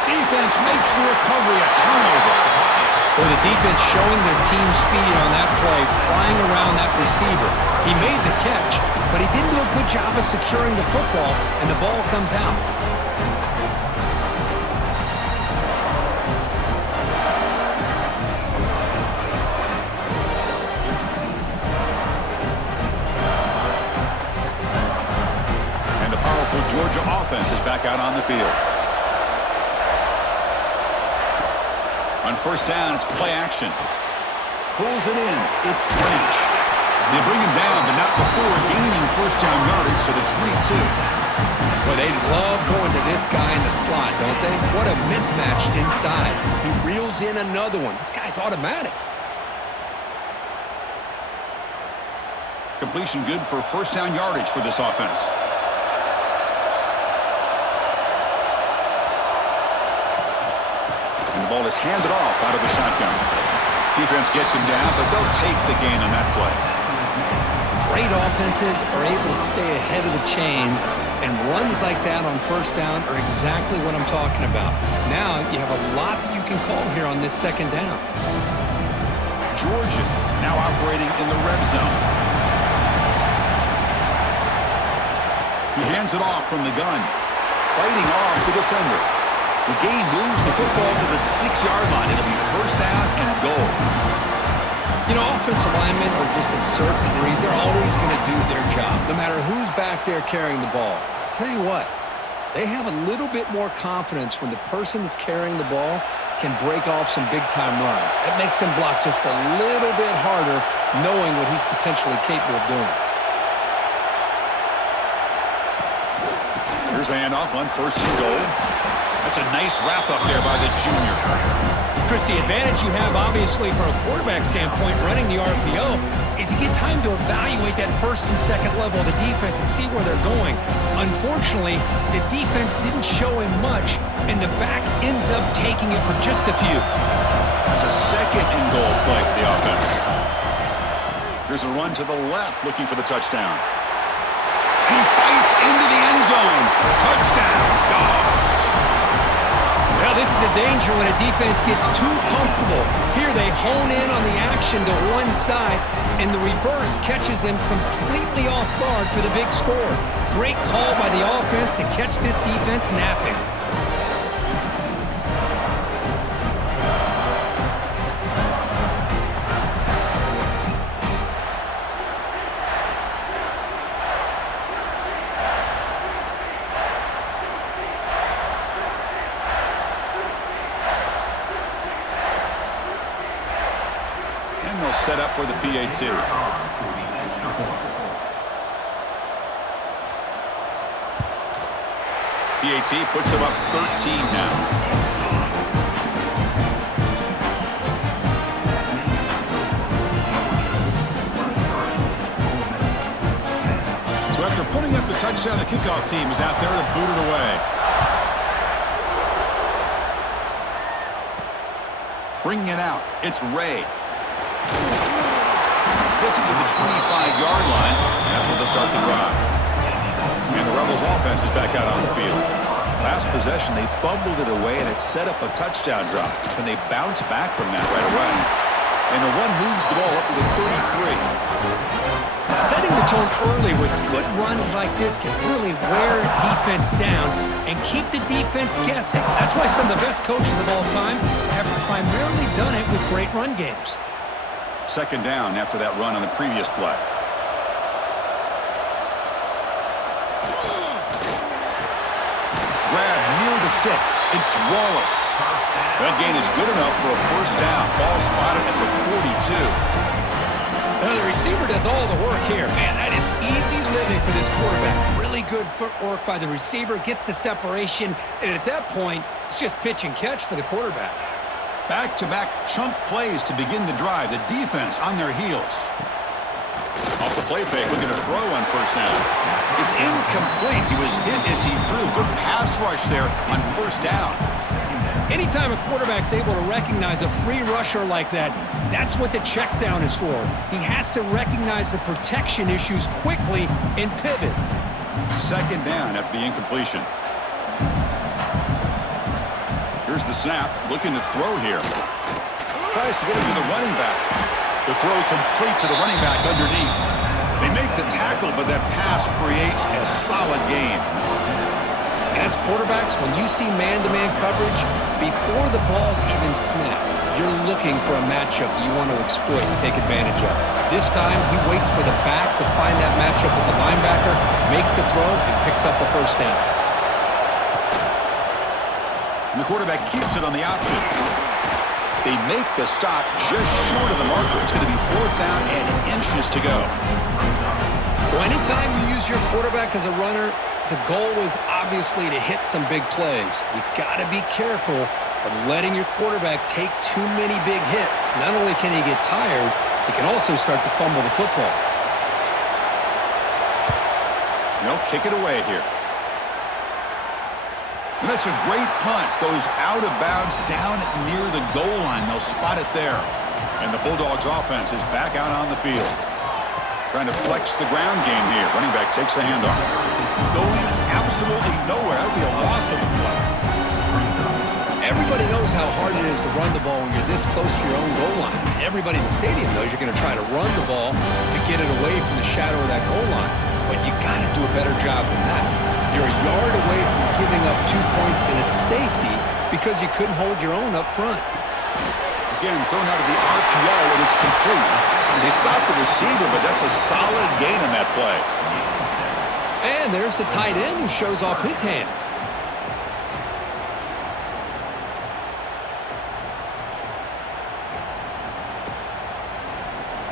Defense makes the recovery, a turnover. Well, the defense showing their team speed on that play, flying around that receiver. He made the catch, but he didn't do a good job of securing the football, and the ball comes out. And the powerful Georgia offense is back out on the field. On 1st down, it's play action. Pulls it in. It's Branch. They bring him down, but not before gaining 1st down yardage to the 22. Well, they love going to this guy in the slot, don't they? What a mismatch inside. He reels in another one. This guy's automatic. Completion good for 1st down yardage for this offense. And the ball is handed off out of the shotgun. Defense gets him down, but they'll take the gain on that play. Great offenses are able to stay ahead of the chains, and runs like that on 1st down are exactly what I'm talking about. Now you have a lot that you can call here on this 2nd down. Georgia now operating in the red zone. He hands it off from the gun, fighting off the defender. The gain moves the football to the 6-yard line. It'll be 1st down and goal. You know, offensive linemen are just a certain breed. They're always going to do their job, no matter who's back there carrying the ball. I'll tell you what, they have a little bit more confidence when the person that's carrying the ball can break off some big-time runs. That makes them block just a little bit harder, knowing what he's potentially capable of doing. Here's the handoff on 1st and goal. That's a nice wrap-up there by the junior. Chris, the advantage you have, obviously, from a quarterback standpoint, running the RPO, is you get time to evaluate that 1st and 2nd level of the defense and see where they're going. Unfortunately, the defense didn't show him much, and the back ends up taking it for just a few. That's a 2nd and goal play for the offense. Here's a run to the left, looking for the touchdown. And he fights into the end zone. Touchdown, Dogs. Well, this is the danger when a defense gets too comfortable. Here they hone in on the action to one side, and the reverse catches them completely off guard for the big score. Great call by the offense to catch this defense napping. And they'll set up for the PAT. PAT puts them up 13 now. So after putting up the touchdown, the kickoff team is out there to boot it away. Bringing it out, it's Ray. Gets it to the 25-yard line, and that's where they'll start the drive. And the Rebels offense is back out on the field. Last possession, they fumbled it away, and it set up a touchdown drop. And they bounce back from that right away. And the one moves the ball up to the 33. Setting the tone early with good runs like this can really wear defense down and keep the defense guessing. That's why some of the best coaches of all time have primarily done it with great run games. Second down after that run on the previous play. Grab near the sticks. It's Wallace. That gain is good enough for a first down. Ball spotted at the 42. The receiver does all the work here. Man, that is easy living for this quarterback. Really good footwork by the receiver. Gets the separation. And at that point, it's just pitch and catch for the quarterback. Back-to-back chunk plays to begin the drive. The defense on their heels. Off the play fake, looking to throw on first down. It's incomplete. He was hit as he threw. Good pass rush there on first down. Anytime a quarterback's able to recognize a free rusher like that, that's what the check down is for. He has to recognize the protection issues quickly and pivot. Second down after the incompletion. Here's the snap, looking to throw here. Tries to get it to the running back. The throw complete to the running back underneath. They make the tackle, but that pass creates a solid gain. As quarterbacks, when you see man-to-man coverage, before the ball's even snapped, you're looking for a matchup you want to exploit and take advantage of. This time, he waits for the back to find that matchup with the linebacker, makes the throw, and picks up a first down. And the quarterback keeps it on the option. They make the stop just short of the marker. It's going to be fourth down and inches to go. Well, anytime you use your quarterback as a runner, the goal is obviously to hit some big plays. You got to be careful of letting your quarterback take too many big hits. Not only can he get tired, he can also start to fumble the football. They'll kick it away here. And that's a great punt. Goes out of bounds down near the goal line. They'll spot it there. And the Bulldogs offense is back out on the field. Trying to flex the ground game here. Running back takes the handoff. Going absolutely nowhere. That would be a loss of the play. Everybody knows how hard it is to run the ball when you're this close to your own goal line. Everybody in the stadium knows you're going to try to run the ball to get it away from the shadow of that goal line. But you got to do a better job than that. You're a yard away from giving up 2 points and a safety because you couldn't hold your own up front. Again, thrown out of the RPO and it's complete. They stop the receiver, but that's a solid gain on that play. And there's the tight end who shows off his hands.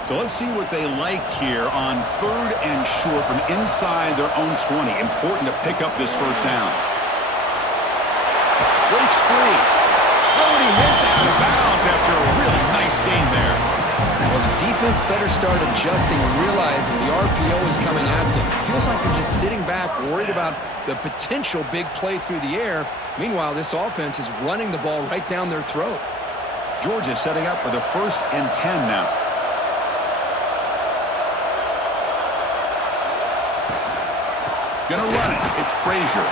So let's see what they like here on third and short from inside their own 20. Important to pick up this first down. Breaks free. Oh, and he hits out of bounds after a really nice gain there. Well, the defense better start adjusting and realizing the RPO is coming at them. It feels like they're just sitting back, worried about the potential big play through the air. Meanwhile, this offense is running the ball right down their throat. Georgia setting up for the 1st and 10 now. Gonna run it. It's Frazier.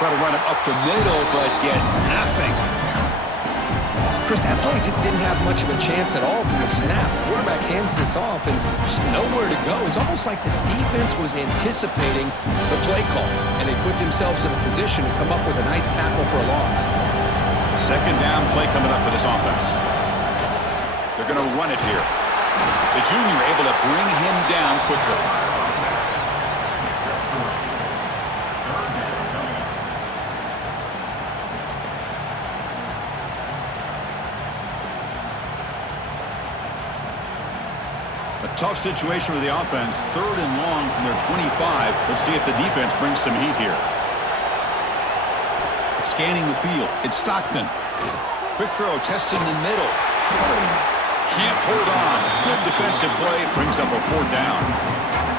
Try to run it up the middle, but get nothing. Chris, that play just didn't have much of a chance at all from the snap. The quarterback hands this off and there's nowhere to go. It's almost like the defense was anticipating the play call, and they put themselves in a position to come up with a nice tackle for a loss. Second down play coming up for this offense. They're gonna run it here. The junior able to bring him down quickly. Tough situation with the offense. Third and long from their 25. Let's see if the defense brings some heat here. Scanning the field. It's Stockton. Quick throw, testing the middle. Can't hold on. Good defensive play. Brings up a fourth down.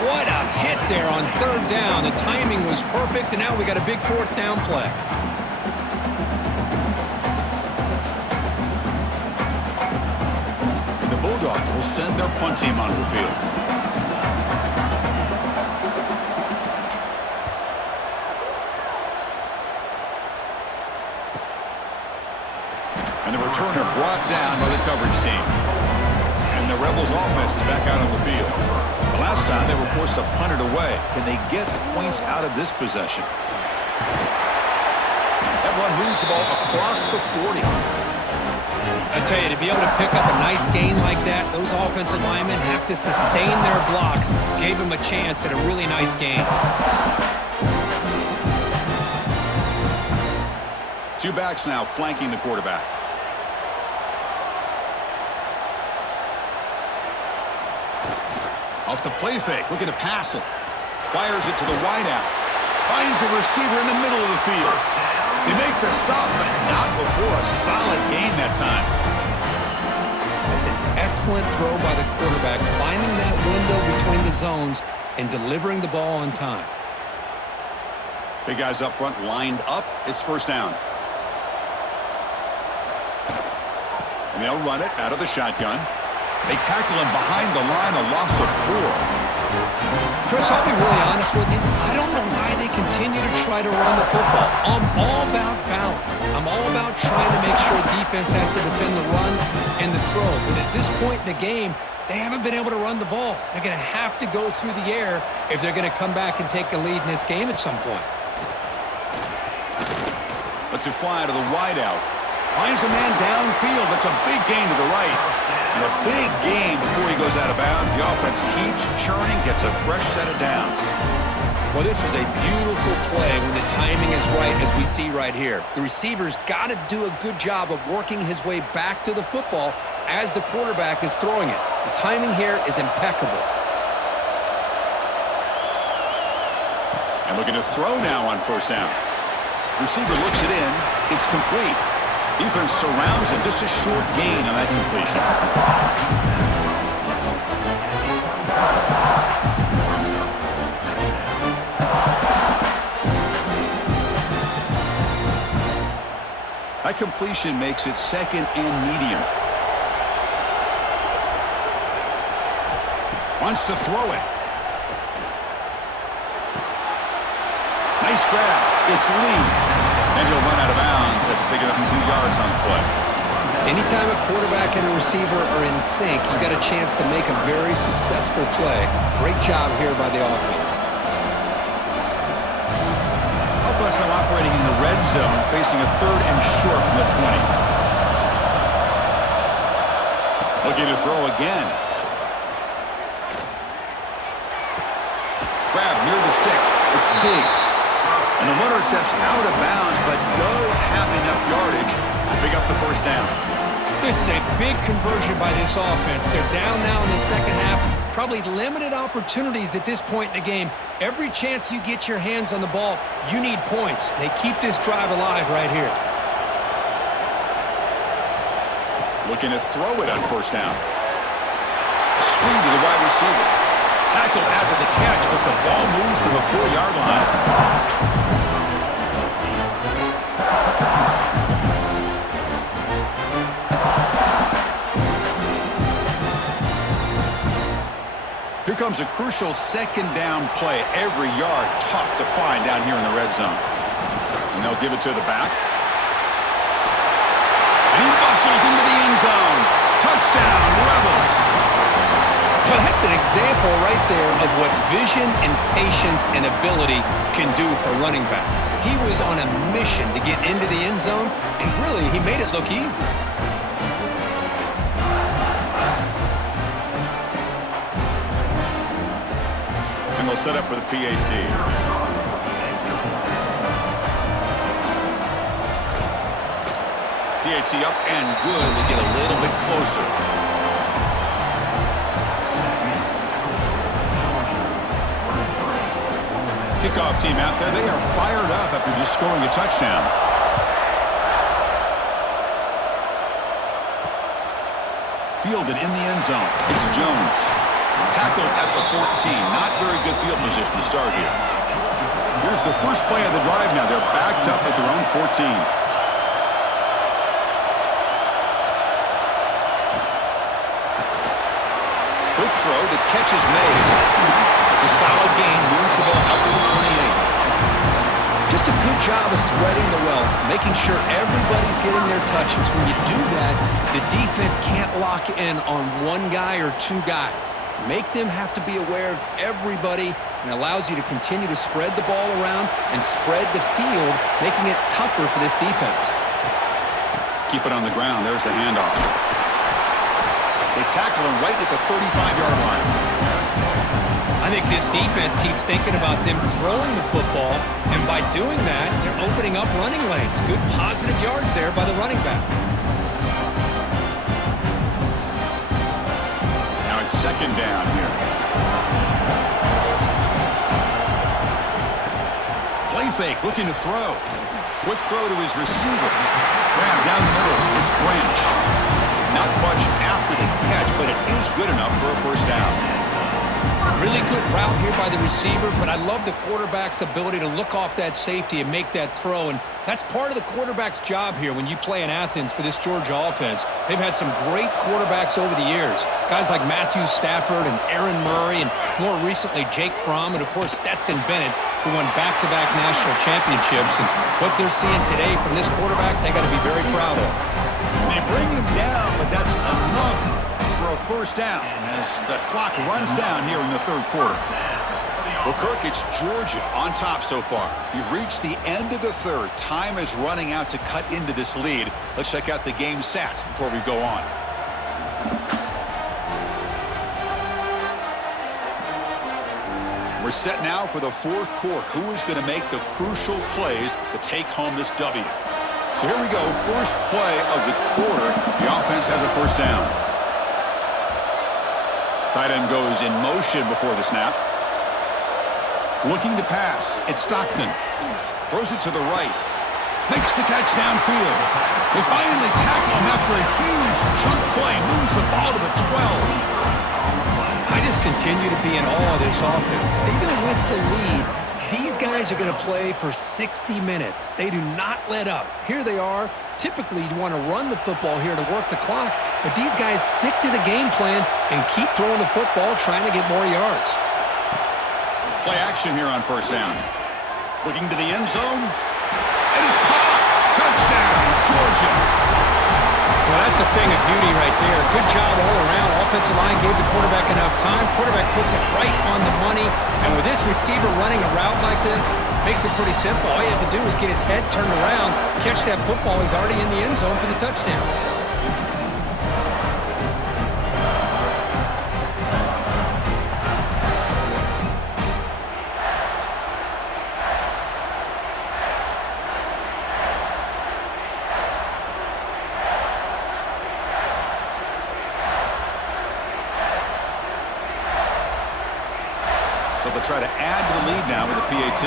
What a hit there on third down. The timing was perfect, and now we got a big fourth down play. will send their punt team onto the field. And the returner brought down by the coverage team. And the Rebels offense is back out on the field. The last time they were forced to punt it away. Can they get points out of this possession? That run moves the ball across the 40. I tell you, to be able to pick up a nice gain like that, those offensive linemen have to sustain their blocks. Gave them a chance at a really nice gain. Two backs now flanking the quarterback. Off the play fake, looking to pass it. Fires it to the wideout. Finds a receiver in the middle of the field. They make the stop, but not before a solid gain that time. That's an excellent throw by the quarterback, finding that window between the zones and delivering the ball on time. Big guys up front lined up. It's first down. And they'll run it out of the shotgun. They tackle him behind the line, a loss of 4. Chris, I'll be really honest with you. I don't know why they continue to try to run the football. I'm all about balance. I'm all about trying to make sure defense has to defend the run and the throw. But at this point in the game, they haven't been able to run the ball. They're going to have to go through the air if they're going to come back and take the lead in this game at some point. Lets it fly to the wideout. Finds a man downfield. That's a big gain to the right. And a big gain before he goes out of bounds. The offense keeps churning, gets a fresh set of downs. Well, this was a beautiful play when the timing is right, as we see right here. The receiver's got to do a good job of working his way back to the football as the quarterback is throwing it. The timing here is impeccable. And looking to throw now on first down. Receiver looks it in. It's complete. Defense surrounds him. Just a short gain on that completion. That completion makes it second and medium. Wants to throw it. Nice grab. It's Lee. And he'll run out of bounds after picking up a few yards on the play. Anytime a quarterback and a receiver are in sync, you got a chance to make a very successful play. Great job here by the offense. Offense now operating in the red zone, facing a third and short from the 20. Looking to throw again. Grab near the sticks. It's Diggs. And the runner steps out of bounds, but does have enough yardage to pick up the first down. This is a big conversion by this offense. They're down now in the second half. Probably limited opportunities at this point in the game. Every chance you get your hands on the ball, you need points. They keep this drive alive right here. Looking to throw it on first down. A screen to the wide receiver. Tackle after the catch, but the ball moves to the 4-yard line. Here comes a crucial second down play. Every yard tough to find down here in the red zone. And they'll give it to the back. And he muscles into the end zone. Touchdown, Rebels. Well, that's an example right there of what vision and patience and ability can do for a running back. He was on a mission to get into the end zone, and really, he made it look easy. And they'll set up for the PAT. PAT up and good. They get a little bit closer. Kickoff team out there. They are fired up after just scoring a touchdown. Fielded in the end zone. It's Jones. Tackled at the 14. Not very good field position to start here. Here's the first play of the drive now. They're backed up at their own 14. throw. The catch is made. It's a solid gain. Moves the ball out to the 28. Just a good job of spreading the wealth, making sure everybody's getting their touches. When you do that, the defense can't lock in on one guy or two guys. Make them have to be aware of everybody, and allows you to continue to spread the ball around and spread the field, making it tougher for this defense. Keep it on the ground. There's the handoff. They tackle him right at the 35-yard line. I think this defense keeps thinking about them throwing the football, and by doing that, they're opening up running lanes. Good positive yards there by the running back. Now it's second down here. Play fake, looking to throw. Quick throw to his receiver. Grab down the middle. It's Branch. Not much after the catch, but it is good enough for a first down. Really good route here by the receiver, but I love the quarterback's ability to look off that safety and make that throw, and that's part of the quarterback's job here when you play in Athens for this Georgia offense. They've had some great quarterbacks over the years, guys like Matthew Stafford and Aaron Murray, and more recently Jake Fromm, and of course Stetson Bennett, who won back-to-back national championships. And what they're seeing today from this quarterback, they got to be very proud of. They bring him down, but that's enough for a first down as the clock runs down here in the third quarter. Well, Kirk, it's Georgia on top so far. We've reached the end of the third. Time is running out to cut into this lead. Let's check out the game stats before we go on. We're set now for the fourth quarter. Who is going to make the crucial plays to take home this W? So here we go. First play of the quarter. The offense has a first down. Tight end goes in motion before the snap. Looking to pass. It's Stockton. Throws it to the right. Makes the catch downfield. They finally tackle him after a huge chunk play. Moves the ball to the 12. I just continue to be in awe of this offense. Even with the lead, these guys are going to play for 60 minutes. They do not let up. Here they are. Typically, you'd want to run the football here to work the clock, but these guys stick to the game plan and keep throwing the football, trying to get more yards. Play action here on first down. Looking to the end zone. And it's caught. Touchdown, Georgia. Well, that's a thing of beauty right there. Good job all around. Offensive line gave the quarterback enough time. Quarterback puts it right on the money. And with this receiver running a route like this, makes it pretty simple. All you have to do is get his head turned around, catch that football. He's already in the end zone for the touchdown. So they'll try to add to the lead now with a PAT.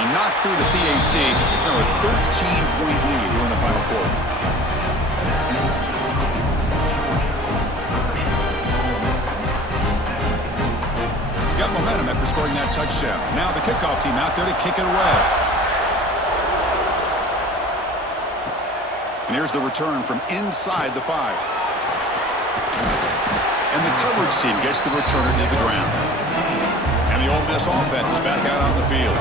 He knocked through the PAT. It's now a 13-point lead here in the final quarter. Got momentum after scoring that touchdown. Now the kickoff team out there to kick it away. And here's the return from inside the 5. And the coverage team gets the returner to the ground. And the Ole Miss offense is back out on the field.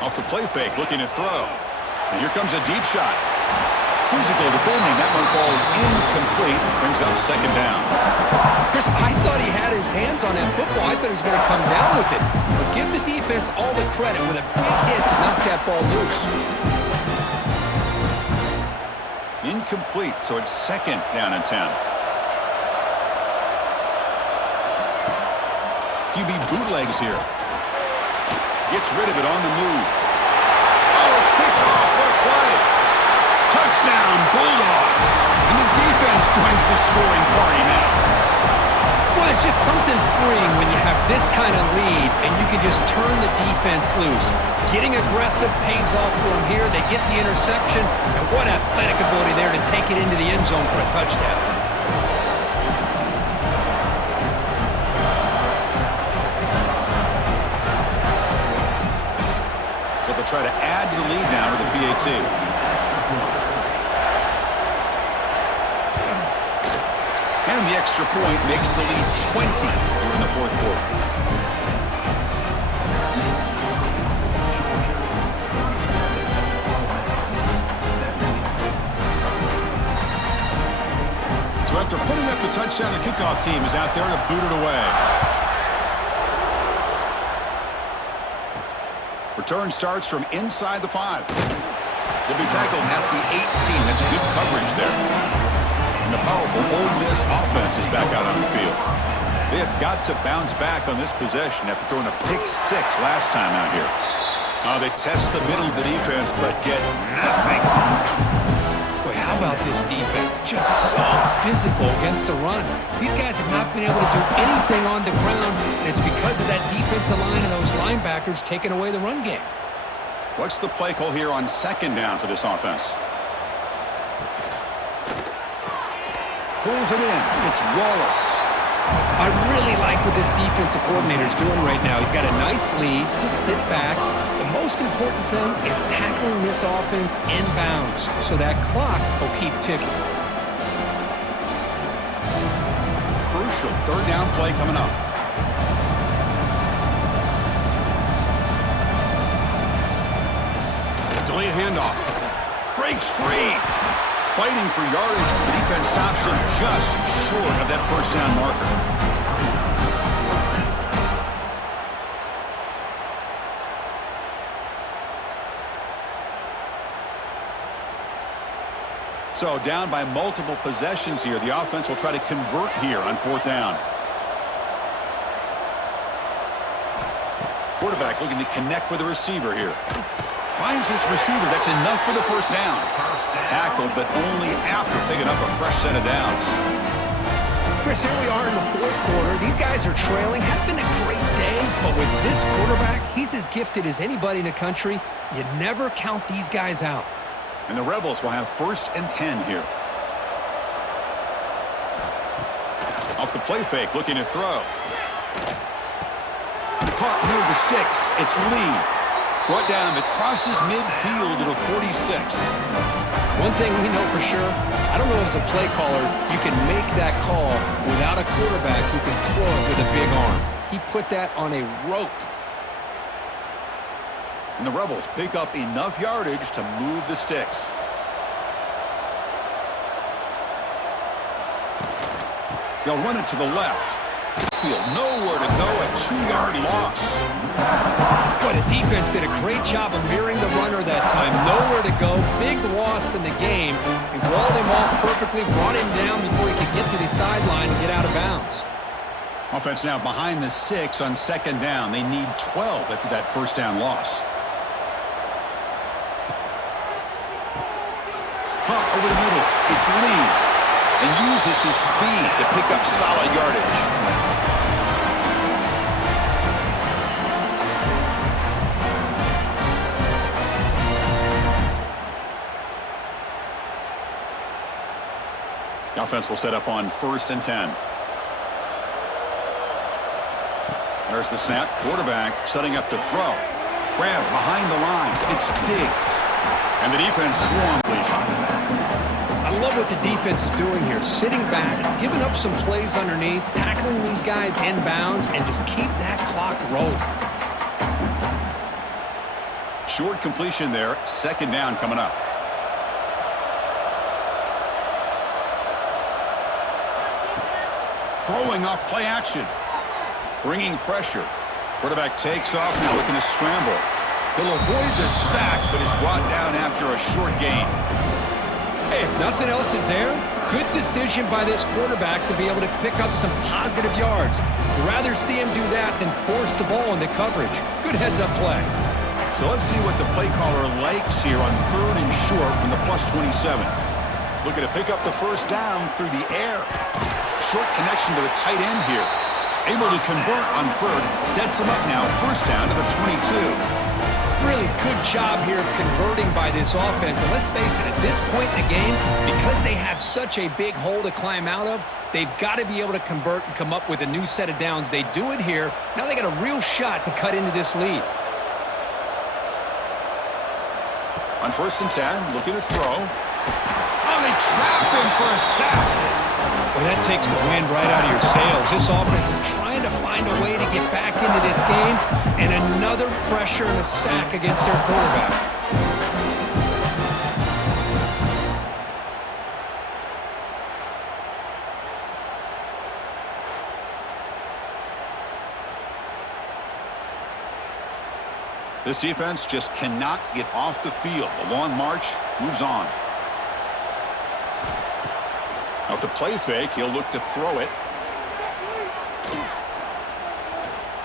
Off the play fake, looking to throw. And here comes a deep shot. Physical defending. That one falls incomplete. Brings up second down. Chris, I thought he had his hands on that football. I thought he was going to come down with it. But give the defense all the credit with a big hit to knock that ball loose. Incomplete, so it's second down and 10. QB bootlegs here. Gets rid of it on the move. Oh, it's picked off. What a play. Touchdown, Bulldogs. And the defense joins the scoring party now. Well, it's just something freeing when you have this kind of lead and you can just turn the defense loose. Getting aggressive pays off for them here. They get the interception, and what athletic ability there to take it into the end zone for a touchdown. So the They'll try to add to the lead now with the PAT. And the extra point makes the lead 20 here in the fourth quarter. So after putting up the touchdown, the kickoff team is out there to boot it away. Return starts from inside the 5. They'll be tackled at the 18. That's good coverage there. And the powerful Ole Miss offense is back out on the field. They have got to bounce back on this possession after throwing a pick 6 last time out here. They test the middle of the defense, but get nothing. Boy, how about this defense? Just so physical against the run. These guys have not been able to do anything on the ground, and it's because of that defensive line and those linebackers taking away the run game. What's the play call here on second down for this offense? Pulls it in. It's Wallace. I really like what this defensive coordinator is doing right now. He's got a nice lead. Just sit back. The most important thing is tackling this offense inbounds so that clock will keep ticking. Crucial third down play coming up. Delayed handoff. Breaks free. Fighting for yardage, but the defense stops him just short of that first down marker. So down by multiple possessions here. The offense will try to convert here on fourth down. Quarterback looking to connect with the receiver here. Finds this receiver. That's enough for the first down. Tackled, but only after picking up a fresh set of downs. Chris, here we are in the fourth quarter. These guys are trailing. Had been a great day, but with this quarterback, he's as gifted as anybody in the country. You never count these guys out. And the Rebels will have 1st and 10 here. Off the play fake, looking to throw. Caught near the sticks. It's Lee. Brought down, it crosses midfield to the 46. One thing we know for sure, I don't know as a play caller, you can make that call without a quarterback who can throw it with a big arm. He put that on a rope. And the Rebels pick up enough yardage to move the sticks. They'll run it to the left. Field nowhere to go, a 2-yard loss. Boy, the defense did a great job of mirroring the runner that time. Nowhere to go, big loss in the game. They walled him off perfectly, brought him down before he could get to the sideline and get out of bounds. Offense now behind the sticks on second down. They need 12 after that first down loss. Caught over the middle. It's Lee. And uses his speed to pick up solid yardage. The offense will set up on 1st and 10. There's the snap. Quarterback setting up to throw. Grab behind the line. It's Diggs. And the defense swarm completion. I love what the defense is doing here. Sitting back, giving up some plays underneath, tackling these guys inbounds, and just keep that clock rolling. Short completion there. Second down coming up. Throwing off play action. Bringing pressure. Quarterback takes off now looking to scramble. He'll avoid the sack, but is brought down after a short gain. Hey, if nothing else is there, good decision by this quarterback to be able to pick up some positive yards. You'd rather see him do that than force the ball into coverage. Good heads-up play. So let's see what the play caller likes here on 3rd and short from the +27. Looking to pick up the first down through the air. Short connection to the tight end here. Able to convert on 3rd. Sets him up now. First down to the 22. Really good job here of converting by this offense. And let's face it, at this point in the game, because they have such a big hole to climb out of, they've got to be able to convert and come up with a new set of downs. They do it here. Now they got a real shot to cut into this lead. On 1st and 10, looking to throw. Oh, they trap him for a sack. Well, that takes the wind right out of your sails. This offense is trying to find a way to get back into this game, and another pressure and a sack against their quarterback. This defense just cannot get off the field. The long march moves on. Off the play fake, he'll look to throw it.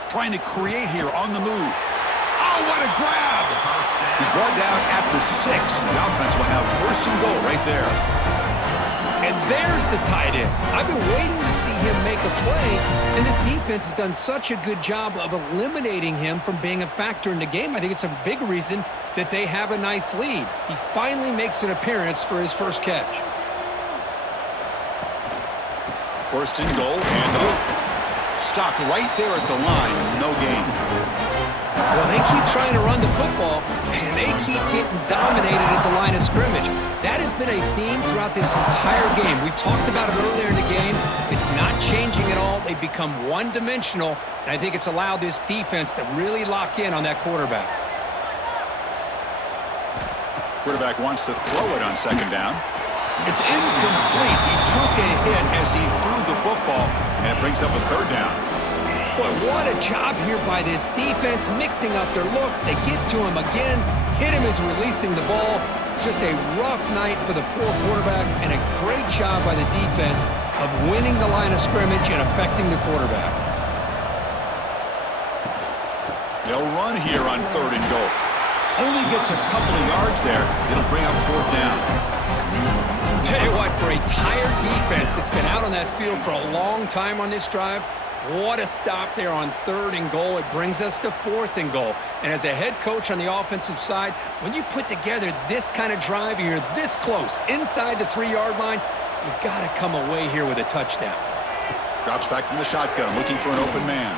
Trying to create here on the move. Oh, what a grab! He's brought down at the 6. The offense will have 1st and goal right there. And there's the tight end. I've been waiting to see him make a play, and this defense has done such a good job of eliminating him from being a factor in the game. I think it's a big reason that they have a nice lead. He finally makes an appearance for his first catch. 1st and goal, handoff. Stopped right there at the line, no gain. Well, they keep trying to run the football, and they keep getting dominated at the line of scrimmage. That has been a theme throughout this entire game. We've talked about it earlier in the game. It's not changing at all. They've become one-dimensional, and I think it's allowed this defense to really lock in on that quarterback. Quarterback wants to throw it on 2nd down. It's incomplete. He took a hit as he threw the football, and it brings up a 3rd down. Boy, what a job here by this defense, mixing up their looks. They get to him again, hit him as releasing the ball. Just a rough night for the poor quarterback, and a great job by the defense of winning the line of scrimmage and affecting the quarterback. They'll run here on 3rd and goal. Only gets a couple of yards there. It'll bring up 4th down. Tell you what, for a tired defense that's been out on that field for a long time on this drive, what a stop there on 3rd and goal. It brings us to 4th and goal. And as a head coach on the offensive side, when you put together this kind of drive and you're this close inside the 3-yard line, you got to come away here with a touchdown. Drops back from the shotgun, looking for an open man.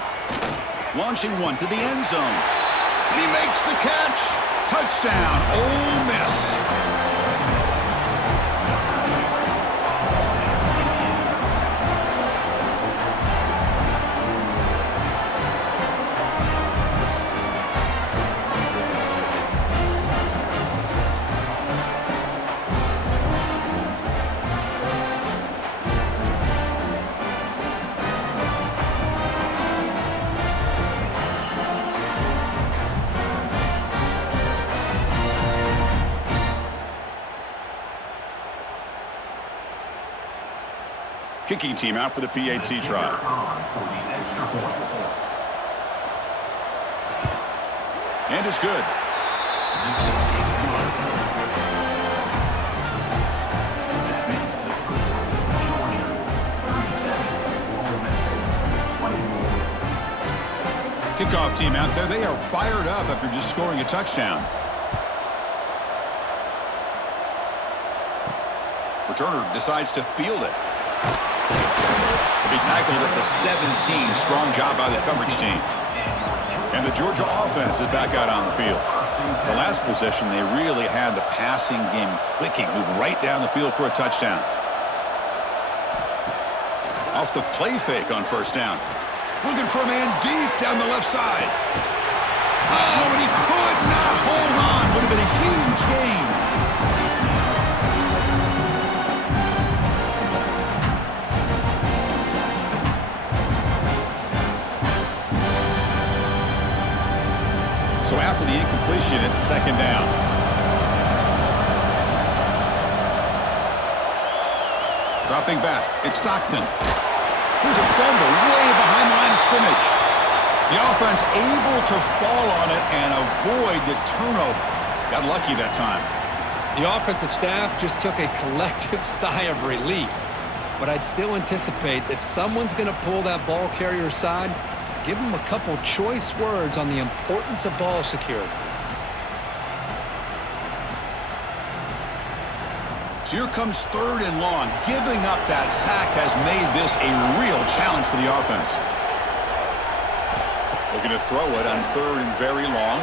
Launching one to the end zone. And he makes the catch. Touchdown, Ole Miss. Kicking team out for the PAT try. And it's good. Kickoff team out there. They are fired up after just scoring a touchdown. Returner decides to field it. Be tackled at the 17. Strong job by the coverage team. And the Georgia offense is back out on the field. The last possession, they really had the passing game clicking. Move right down the field for a touchdown. Off the play fake on 1st down. Looking for a man deep down the left side. Oh, and he could not hold on. Would have been a huge gain. So after the incompletion, it's 2nd down. Dropping back, it's Stockton. Here's a fumble way behind the line of scrimmage. The offense able to fall on it and avoid the turnover. Got lucky that time. The offensive staff just took a collective sigh of relief. But I'd still anticipate that someone's going to pull that ball carrier aside. Give him a couple choice words on the importance of ball security. So here comes 3rd and long. Giving up that sack has made this a real challenge for the offense. Looking to throw it on 3rd and very long.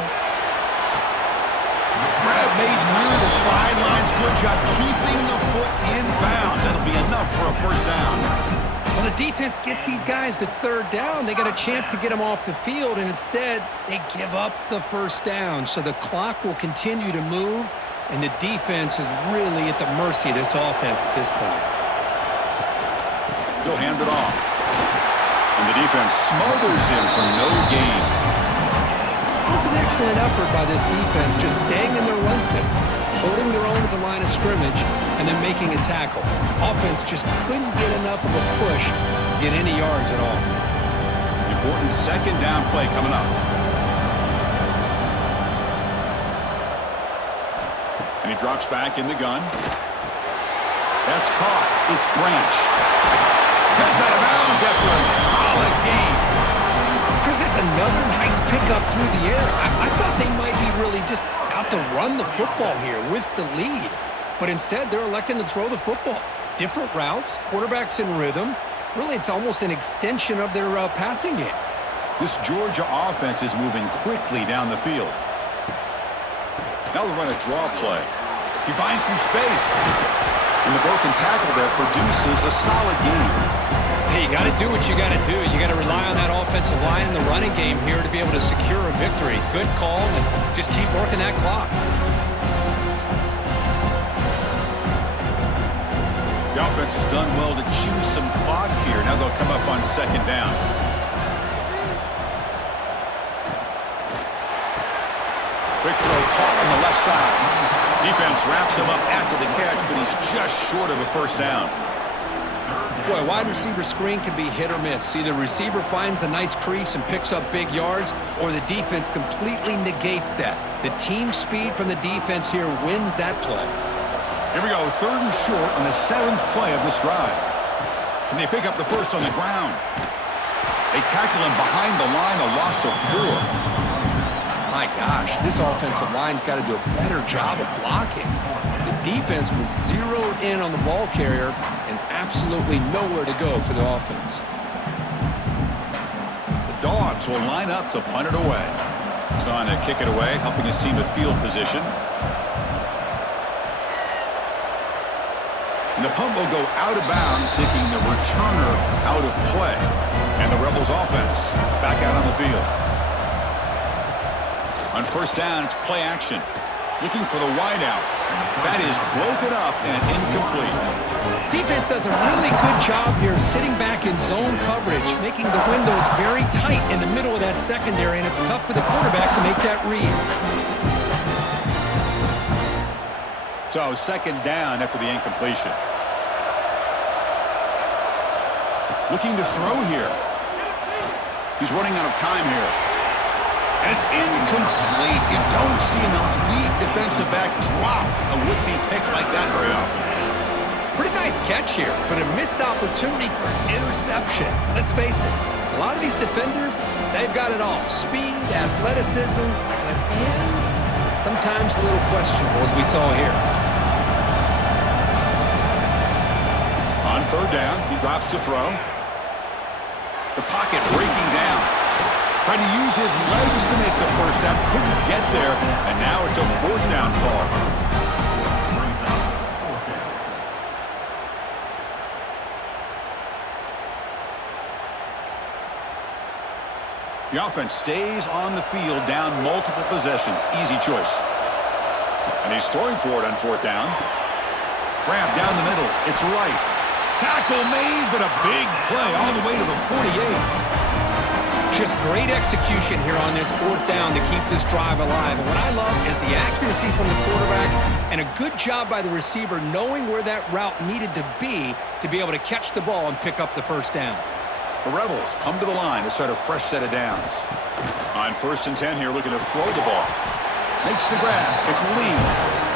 got it made near the sidelines. Good job keeping the foot in bounds. That'll be enough for a first down. Well, the defense gets these guys to third down. They got a chance to get them off the field, and instead they give up the first down. So the clock will continue to move, and the defense is really at the mercy of this offense at this point. He'll hand it off. And the defense smothers him for no gain. It was an excellent effort by this defense, just staying in their run fits, holding their own at the line of scrimmage, and then making a tackle. Offense just couldn't get enough of a push to get any yards at all. Important second down play coming up. And he drops back in the gun. That's caught. It's Branch. Heads out of bounds after a solid game. Chris, that's another nice pickup through the air. I thought they might be really just out to run the football here with the lead. But instead, they're electing to throw the football. Different routes, quarterbacks in rhythm. Really, it's almost an extension of their passing game. This Georgia offense is moving quickly down the field. Now they'll run a draw play. He finds some space. And the broken tackle there produces a solid game. Hey, you got to do what you got to do. You got to rely on that offensive line in the running game here to be able to secure a victory. Good call, and just keep working that clock. The offense has done well to chew some clock here. Now they'll come up on second down. Quick throw caught on the left side. Defense wraps him up after the catch, but he's just short of a first down. Boy, wide receiver screen can be hit or miss. Either receiver finds a nice crease and picks up big yards, or the defense completely negates that. The team speed from the defense here wins that play. Here we go, third and short on the 7th play of this drive. Can they pick up the first on the ground? They tackle him behind the line, a loss of 4. My gosh, this offensive line's got to do a better job of blocking. The defense was zeroed in on the ball carrier and absolutely nowhere to go for the offense. The Dogs will line up to punt it away. He's on to kick it away, helping his team to field position. And the punt will go out of bounds, taking the returner out of play. And the Rebels offense back out on the field. On first down, it's play action. Looking for the wideout. That is broken up and incomplete. Defense does a really good job here sitting back in zone coverage, making the windows very tight in the middle of that secondary, and it's tough for the quarterback to make that read. So second down after the incompletion. Looking to throw here. He's running out of time here. And it's incomplete. You don't see an elite defensive back drop a would-be pick like that very often. Pretty nice catch here, but a missed opportunity for an interception. Let's face it, a lot of these defenders, they've got it all. Speed, athleticism, but hands, sometimes a little questionable, as we saw here. On third down, he drops to throw. The pocket breaking down. Trying to use his legs to make the first down. Couldn't get there, and now it's a fourth down call. The offense stays on the field down multiple possessions. Easy choice. And he's throwing for it on fourth down. Grab down the middle. It's right. Tackle made, but a big play all the way to the 48. Just great execution here on this fourth down to keep this drive alive. And what I love is the accuracy from the quarterback and a good job by the receiver knowing where that route needed to be able to catch the ball and pick up the first down. The Rebels come to the line to start a fresh set of downs. On 1st and 10 here, looking to throw the ball. Makes the grab. It's Lee.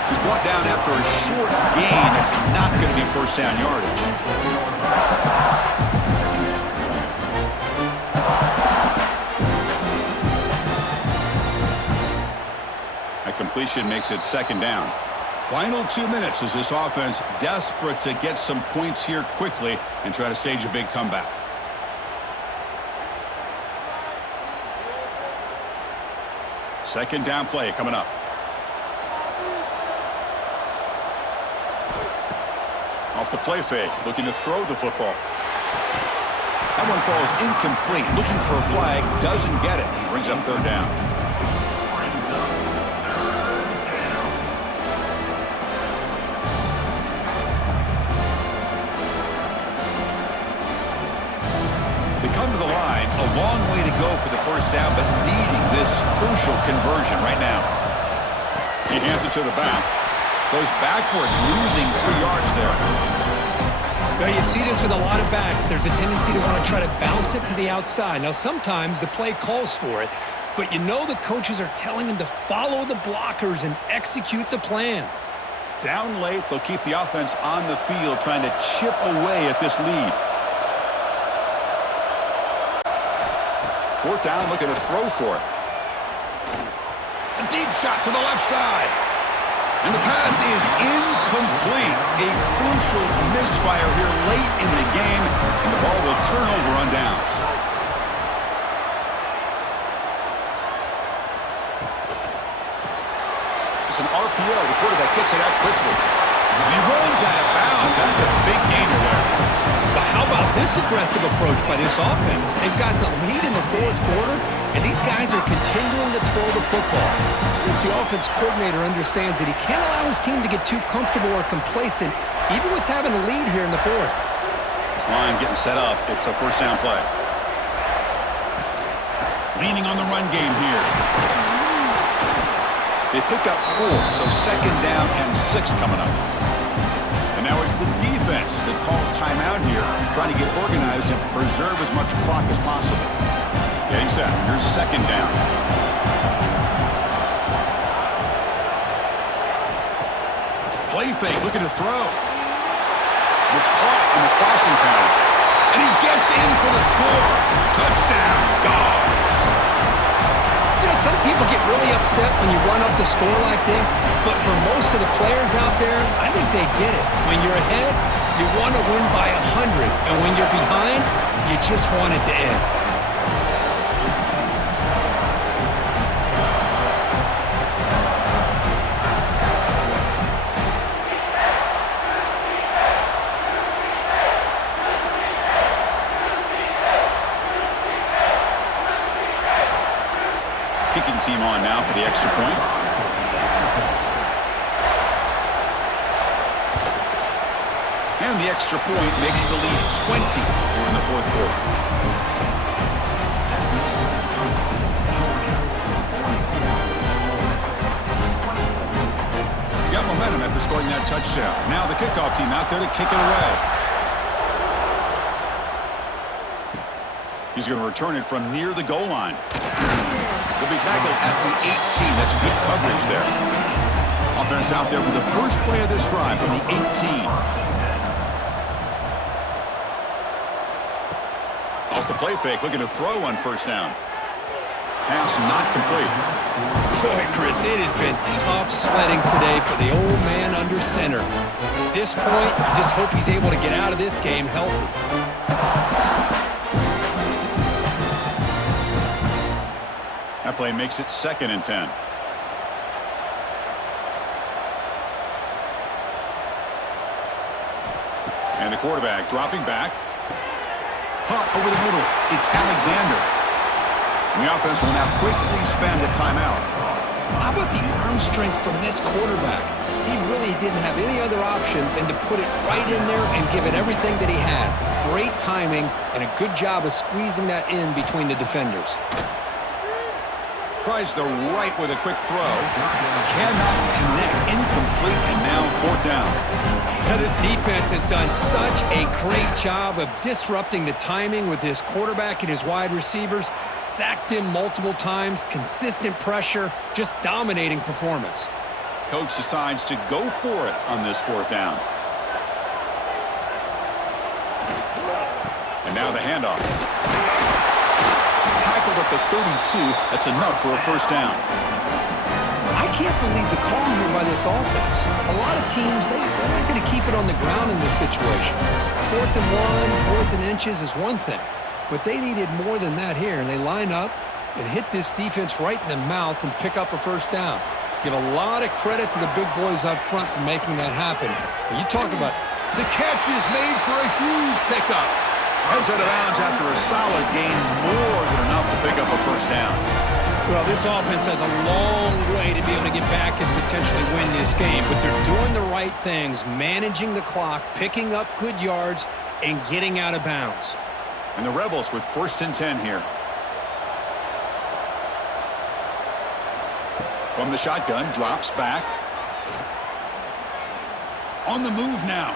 He's brought down after a short gain. That's not going to be first down yardage. That completion makes it second down. Final 2 minutes as this offense desperate to get some points here quickly and try to stage a big comeback. Second down play coming up. Off the play fake, looking to throw the football. That one falls incomplete. Looking for a flag, doesn't get it. Brings up third down. They come to the line, a long way to go for the first down, but needing this crucial conversion right now. He hands it to the back. Goes backwards, losing 3 yards there. Now, you see this with a lot of backs. There's a tendency to want to try to bounce it to the outside. Now, sometimes the play calls for it, but you know the coaches are telling them to follow the blockers and execute the plan. Down late, they'll keep the offense on the field trying to chip away at this lead. Fourth down, looking to throw for it. A deep shot to the left side. And the pass is incomplete. A crucial misfire here late in the game, and the ball will turn over on downs. It's an RPO. The quarterback gets it out quickly. And he runs out of bounds. That's a big gainer there. But how about this aggressive approach by this offense? They've got the lead in the fourth quarter, and these guys are continuing to throw the football. I think the offense coordinator understands that he can't allow his team to get too comfortable or complacent, even with having a lead here in the fourth. This line getting set up. It's a first down play. Leaning on the run game here. They pick up 4, so second down and 6 coming up. And now it's the defense that calls timeout here, trying to get organized and preserve as much clock as possible. Getting set. Here's second down. Play fake, looking to throw. It's caught in the crossing pattern. And he gets in for the score. Touchdown, Dogs. You know, some people get really upset when you run up the score like this, but for most of the players out there, I think they get it. When you're ahead, you want to win by 100, and when you're behind, you just want it to end. Kicking team on now for the extra point. And the extra point makes the lead 20 here in the fourth quarter. Got momentum after scoring that touchdown. Now the kickoff team out there to kick it away. He's going to return it from near the goal line. He'll be tackled at the 18. That's good coverage there. Offense out there for the first play of this drive from the 18. Off the play fake, looking to throw on first down. Pass not complete. Boy, Chris, it has been tough sledding today for the old man under center. At this point, you just hope he's able to get out of this game healthy. That play makes it 2nd and 10. And the quarterback dropping back. Caught over the middle. It's Alexander. And the offense will now quickly spend a timeout. How about the arm strength from this quarterback? He really didn't have any other option than to put it right in there and give it everything that he had. Great timing and a good job of squeezing that in between the defenders. Tries the right with a quick throw. Cannot connect. Incomplete, and now fourth down. Now, this defense has done such a great job of disrupting the timing with his quarterback and his wide receivers. Sacked him multiple times. Consistent pressure. Just dominating performance. Coach decides to go for it on this fourth down. And now the handoff. Tackled at the 32. That's enough for a first down. I can't believe the call here by this offense. A lot of teams, they're not going to keep it on the ground in this situation. 4th and 1, 4th and inches is one thing. But they needed more than that here. And they line up and hit this defense right in the mouth and pick up a first down. Give a lot of credit to the big boys up front for making that happen. And you talk about The catch is made for a huge pickup. Heads out of bounds after a solid gain, more than enough to pick up a first down. Well, this offense has a long way to be able to get back and potentially win this game, but they're doing the right things, managing the clock, picking up good yards, and getting out of bounds. And the Rebels with 1st and 10 here. From the shotgun, drops back. On the move now.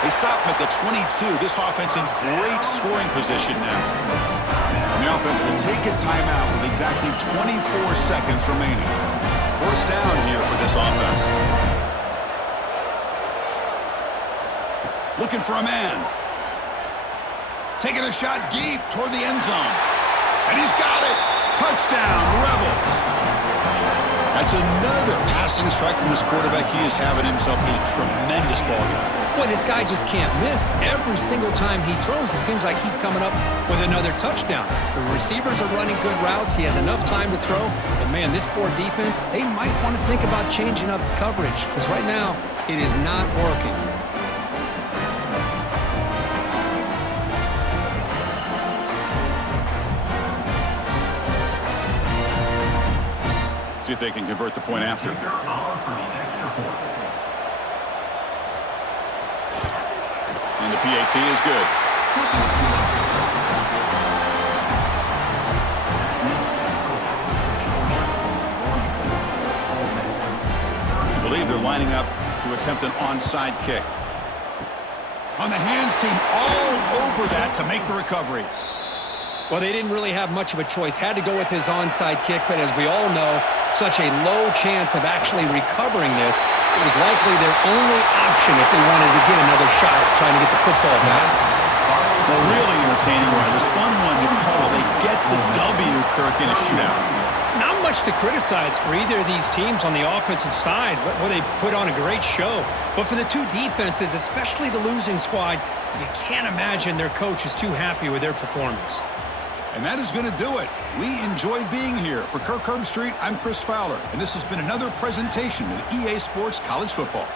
They stop him at the 22. This offense in great scoring position now. And the offense will take a timeout with exactly 24 seconds remaining. First down here for this offense. Looking for a man. Taking a shot deep toward the end zone. And he's got it. Touchdown, Rebels. That's another passing strike from this quarterback. He is having himself a tremendous ball game. Boy, this guy just can't miss. Every single time he throws, it seems like he's coming up with another touchdown. The receivers are running good routes. He has enough time to throw. But, man, this poor defense, they might want to think about changing up coverage because right now it is not working. See if they can convert the point after. And the PAT is good. I believe they're lining up to attempt an onside kick. On the hands team, all over that to make the recovery. Well, they didn't really have much of a choice. Had to go with his onside kick, but as we all know, such a low chance of actually recovering this. It was likely their only option if they wanted to get another shot at trying to get the football back. Well, really entertaining one. It was fun one to call. They get the W, Kirk, in a shootout. Not much to criticize for either of these teams on the offensive side. Well, they put on a great show. But for the two defenses, especially the losing squad, you can't imagine their coach is too happy with their performance. And that is going to do it. We enjoyed being here. For Kirk Herbstreit, I'm Chris Fowler, and this has been another presentation of EA Sports College Football.